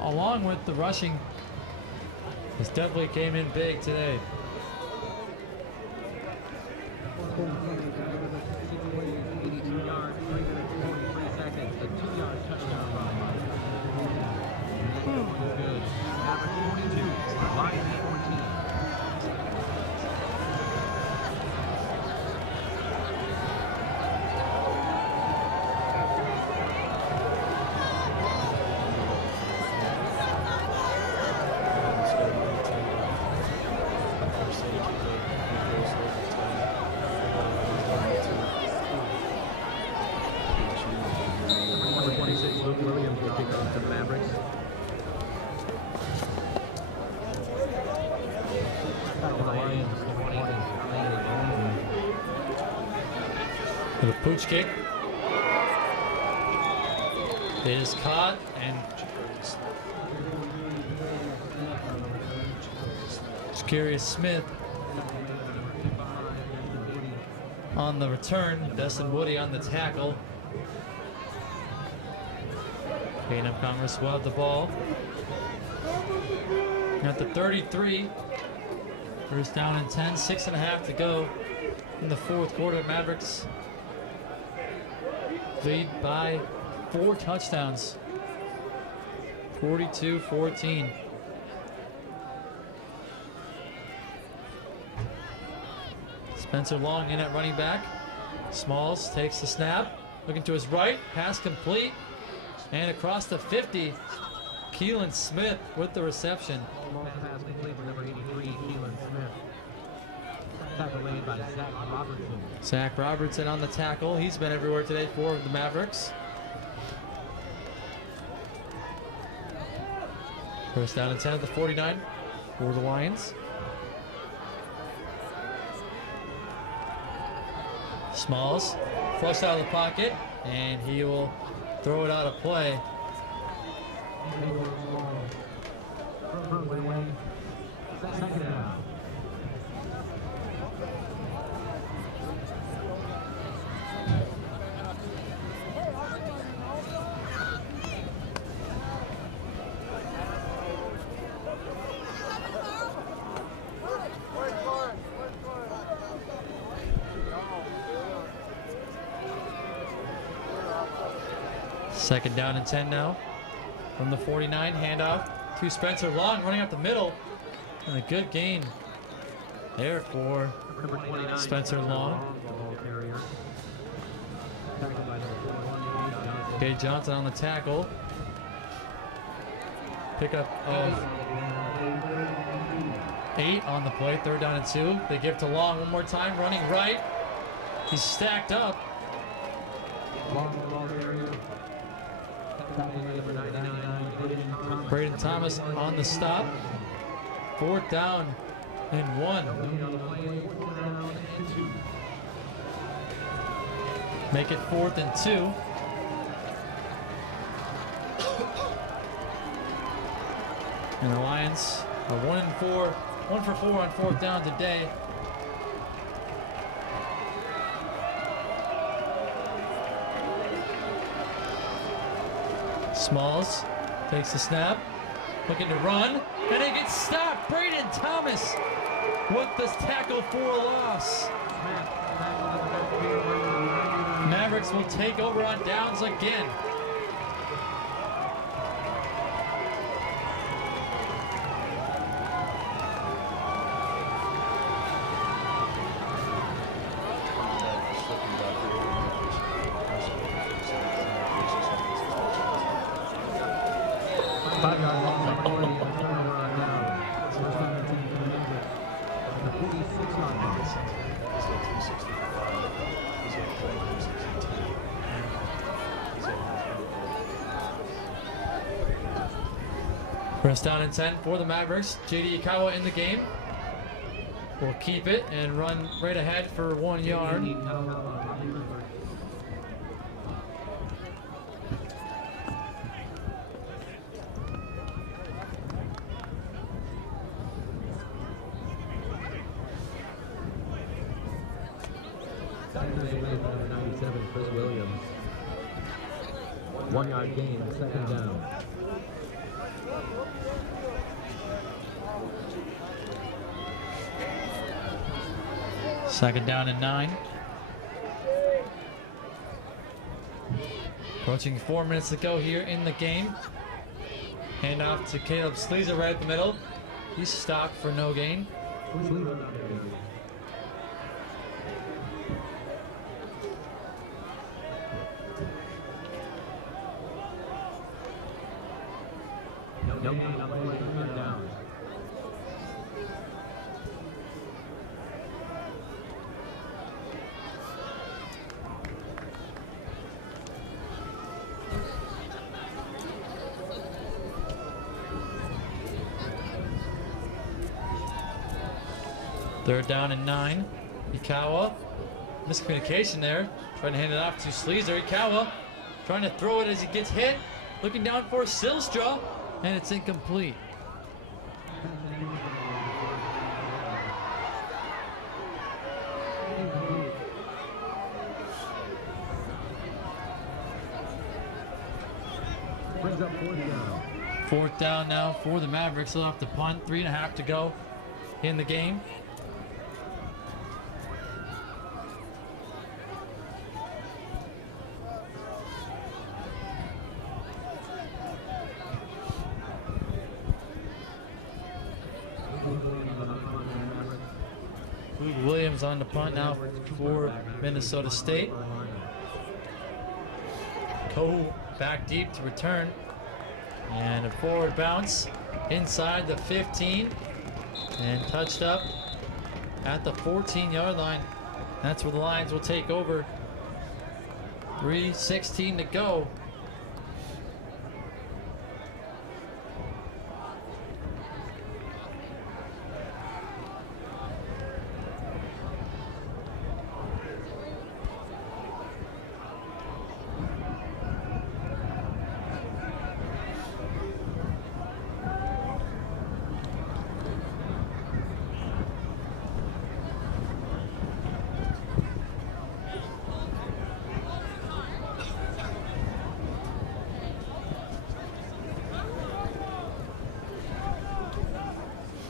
along with the rushing, has definitely came in big today. The pooch kick is caught, and Jacarius Smith on the return. Dustin Woody on the tackle. A&M-COMMERCE will have the ball at the 33. First down and 10, 6.5 to go in the fourth quarter. Mavericks lead by 4 touchdowns, 42-14. Spencer Long in at running back. Smalls takes the snap, looking to his right, pass complete, and across the 50, Keelan Smith with the reception. Pass complete to number 83, Keelan Smith. Tackle made by Zach Robertson. Zach Robertson on the tackle. He's been everywhere today for the Mavericks. First down and 10 at the 49 for the Lions. Smalls flushed out of the pocket, and he will throw it out of play. Second down. Second down and 10 now from the 49. Handoff to Spencer Long, running up the middle. And a good gain there for Spencer Long. Jay Johnson on the tackle. Pickup of 8 on the play. Third down and 2. They give to Long one more time, running right. He's stacked up. Braden Thomas on the stop. Fourth down and 1. Make it 4th and 2. And the Lions are 1 for 4 on 4th down today. Smalls takes the snap, looking to run, and it gets stopped. Braden Thomas with the tackle for a loss. Mavericks will take over on downs again. First down and 10 for the Mavericks. JD Ikawa in the game. Will keep it and run right ahead for 1 yard. 7, Chris Williams. 1 yard gain, second down. Second down and 9. Approaching 4 minutes to go here in the game. Hand off to Caleb Sleezer right at the middle. He's stopped for no gain. Third down and 9. Ikawa, miscommunication there. Trying to hand it off to Sleezer. Ikawa trying to throw it as he gets hit. Looking down for Silstra, and it's incomplete. Fourth down now for the Mavericks. They'll have to punt. 3.5 to go in the game. Williams on the punt now for Minnesota State. Kohu back deep to return. And a forward bounce inside the 15. And touched up at the 14-yard line. That's where the Lions will take over. 3:16 to go.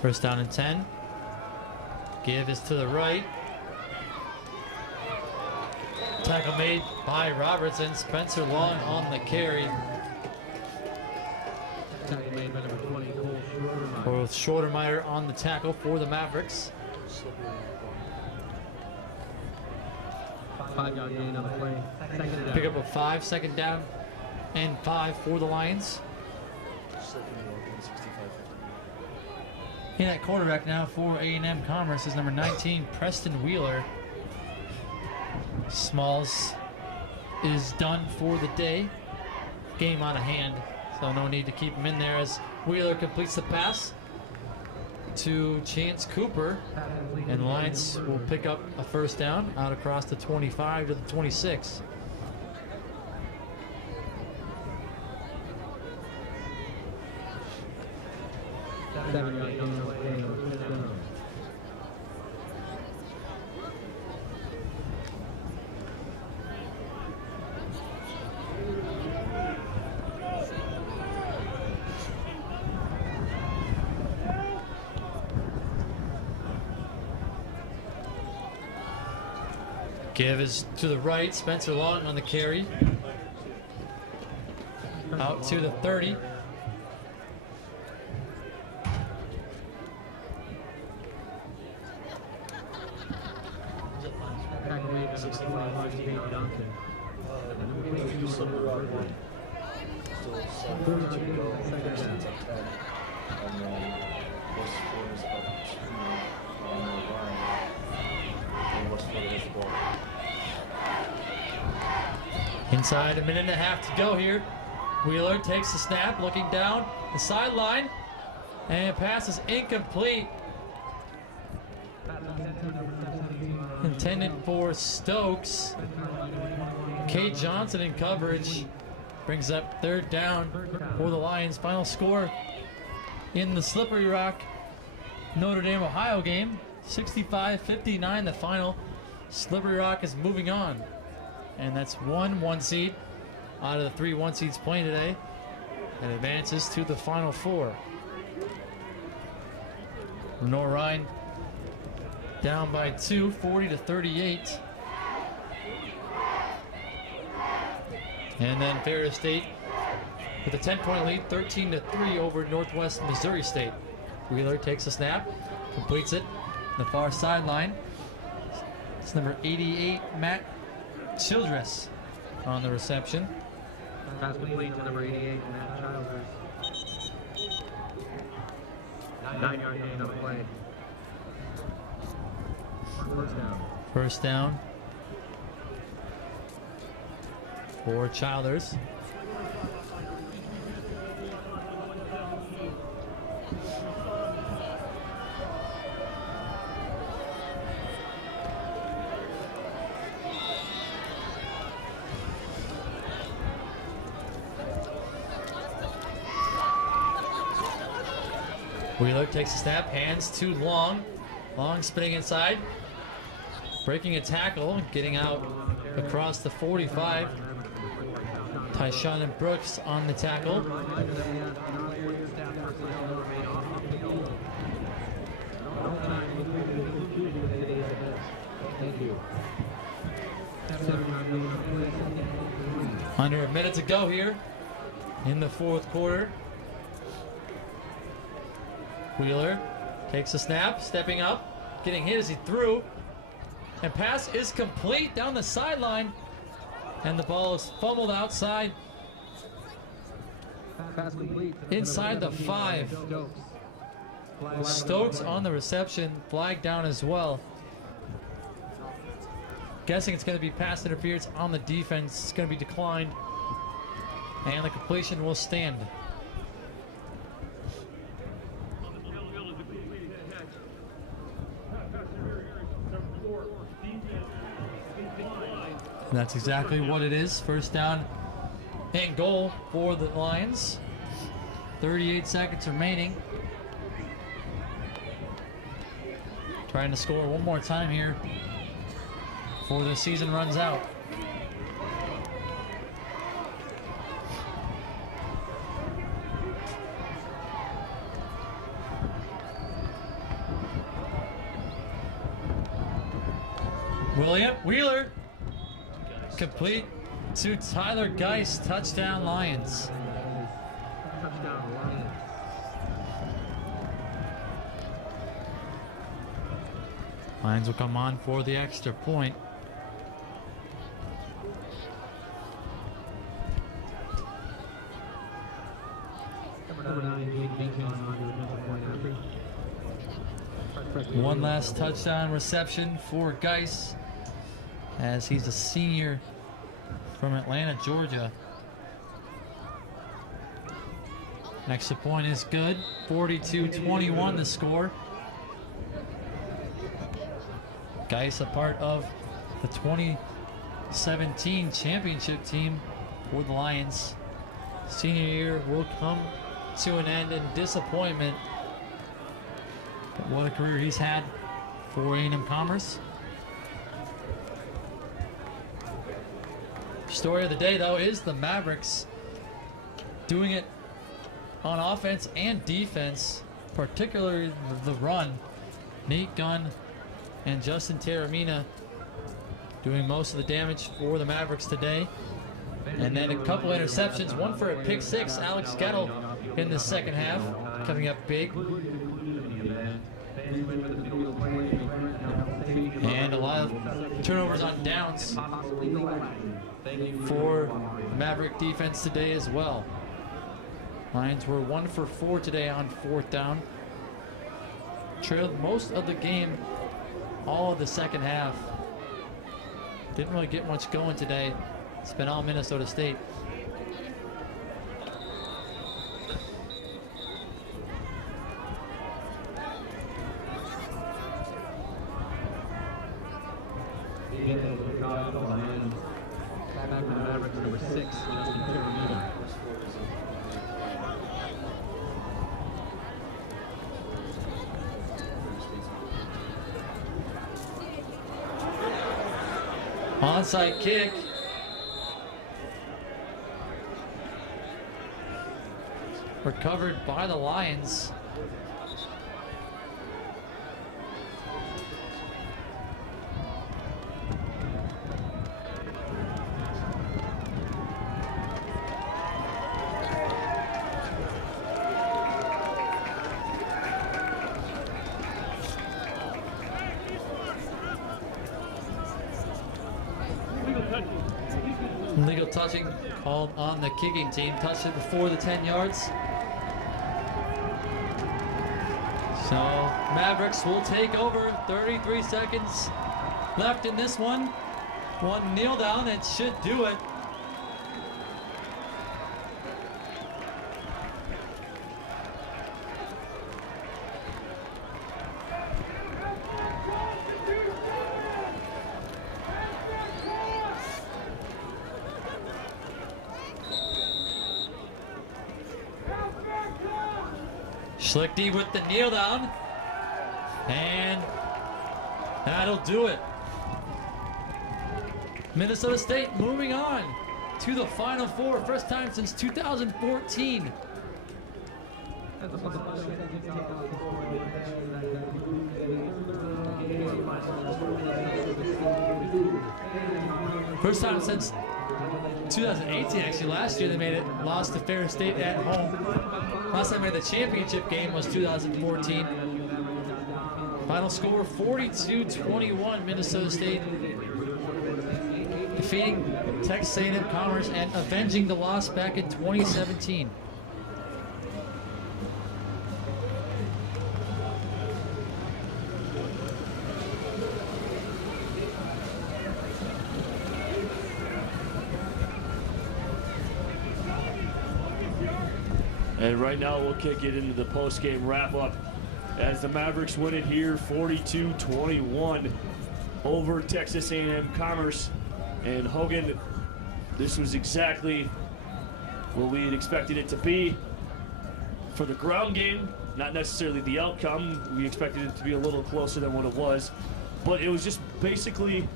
First down and 10. Give is to the right. Tackle made by Robertson. Spencer Long on the carry. Tackle made by number 20, Cole Schroedermeyer. Both Schroedermeyer on the tackle for the Mavericks. 5 yard gain on the play. Second down. Pick up a 5, second down and 5 for the Lions. In at quarterback now for A&M-COMMERCE is number 19, Preston Wheeler. Smalls is done for the day. Game on a hand, so no need to keep him in there as Wheeler completes the pass to Chance Cooper. And the Lions will pick up a first down out across the 25 to the 26. Give is to the right. Spencer Long on the carry. Out to the 30. Inside a minute and a half to go here. Wheeler takes the snap, looking down the sideline, and pass is incomplete. Intended for Stokes. Kate Johnson in coverage brings up third down for the Lions. Final score in the Slippery Rock Notre Dame Ohio game, 65-59 the final. Slippery Rock is moving on. and that's one seed out of the 3 1-seeds playing today, and advances to the Final Four. Lenore Rhine down by 2, 40-38. And then Ferris State with a 10-point lead, 13-3 over Northwest Missouri State. Wheeler takes a snap, completes it, the far sideline. It's number 88, Matt Childress on the reception. Pass complete to number 88, Matt Childress. 9-yard gain on the play. First down. First down for Childers. Wheeler takes a snap, hands to Long. Long spinning inside, breaking a tackle, getting out across the 45. Tyshawn and Brooks on the tackle. Under a minute to go here in the fourth quarter. Wheeler takes a snap, stepping up, getting hit as he threw, and pass is complete down the sideline, and the ball is fumbled outside inside the 5. Stokes on the reception, flag down as well. Guessing it's going to be pass interference on the defense. It's going to be declined, and the completion will stand. And that's exactly what it is. First down and goal for the Lions. 38 seconds remaining. Trying to score one more time here before the season runs out. Wheeler. Complete to Tyler Geist. Touchdown Lions. Lions will come on for the extra point. One last touchdown reception for Geist, as he's a senior from Atlanta, Georgia. Extra point is good. 42-21 the score. Geist, a part of the 2017 championship team for the Lions. Senior year will come to an end in disappointment. But what a career he's had for A&M-COMMERCE. Story of the day, though, is the Mavericks doing it on offense and defense, particularly the run. Nate Gunn and Justin Taramina doing most of the damage for the Mavericks today. And then a couple interceptions, one for a pick six, Alex Kennel in the second half, coming up big. And a lot of turnovers on downs for Maverick defense today as well. Lions were 1 for 4 today on fourth down. Trailed most of the game, all of the second half. Didn't really get much going today. It's been all Minnesota State. Mavericks number 6, Justin Taramina. Onside kick recovered by the Lions. Legal touching called on the kicking team. Touched it before the 10 yards. So Mavericks will take over. 33 seconds left in this one. One kneel down, it should do it. Schlichty with the kneel down, and that'll do it. Minnesota State moving on to the Final Four, first time since 2014. First time since 2018, actually. Last year they made it, lost to Ferris State at home. Last time they made the championship game was 2014. Final score 42-21, Minnesota State defeating Texas A&M-COMMERCE and avenging the loss back in 2017. And right now we'll kick it into the post-game wrap-up as the Mavericks win it here 42-21 over Texas A&M-COMMERCE. And Hogan, this was exactly what we had expected it to be. For the ground game, not necessarily the outcome. We expected it to be a little closer than what it was. But it was just basically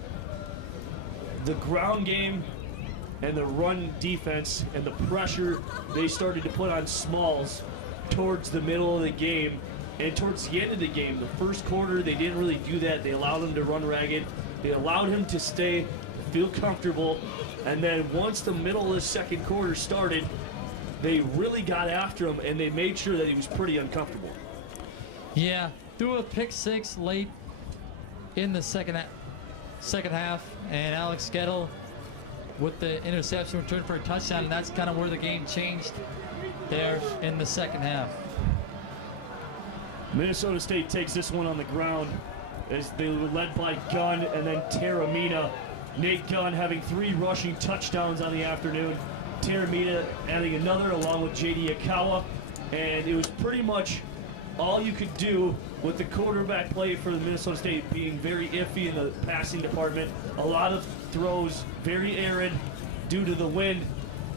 the ground game and the run defense and the pressure they started to put on Smalls towards the middle of the game and towards the end of the game. The first quarter, they didn't really do that. They allowed him to run ragged. They allowed him to feel comfortable. And then once the middle of the second quarter started, they really got after him and they made sure that he was pretty uncomfortable. Yeah, threw a pick six late in the second half, and Alex Gettle with the interception return for a touchdown, and that's kind of where the game changed there in the second half. Minnesota State takes this one on the ground as they were led by Gunn and then Taramina. Nate Gunn having 3 rushing touchdowns on the afternoon. Taramina adding another along with J.D. Akawa. And it was pretty much all you could do with the quarterback play for the Minnesota State being very iffy in the passing department. A lot of throws, very arid due to the wind,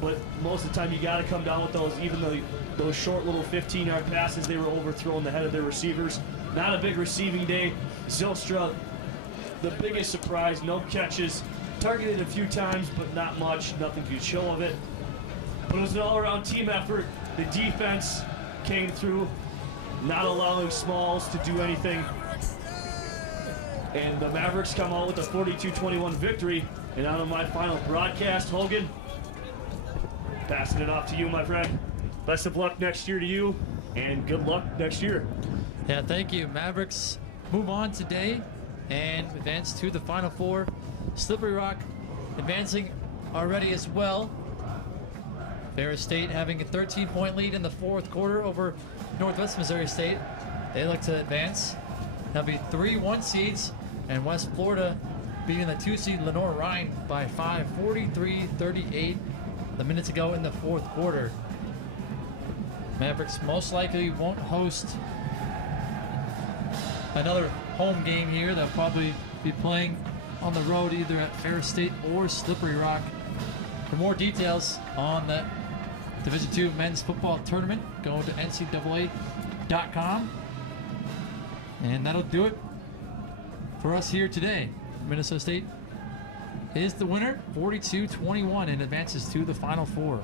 but most of the time you got to come down with those, even though those short little 15-yard passes, they were overthrowing the head of their receivers. Not a big receiving day. Zylstra, the biggest surprise, no catches. Targeted a few times, but not much, nothing to show of it. But it was an all-around team effort. The defense came through, not allowing Smalls to do anything. And the Mavericks come out with a 42-21 victory. And out of my final broadcast, Hogan, passing it off to you, my friend. Best of luck next year to you, and good luck next year. Yeah, thank you. Mavericks move on today and advance to the Final Four. Slippery Rock advancing already as well. Ferris State having a 13-point lead in the fourth quarter over Northwest Missouri State. They look to advance. That'll be 3 1 seeds, and West Florida beating the 2 seed Lenore Rhine by 5, 43-38. The minutes ago in the fourth quarter. Mavericks most likely won't host another home game here. They'll probably be playing on the road either at Ferris State or Slippery Rock. For more details on that Division II men's football tournament, go to ncaa.com. And that'll do it for us here today. Minnesota State is the winner, 42-21, and advances to the Final Four.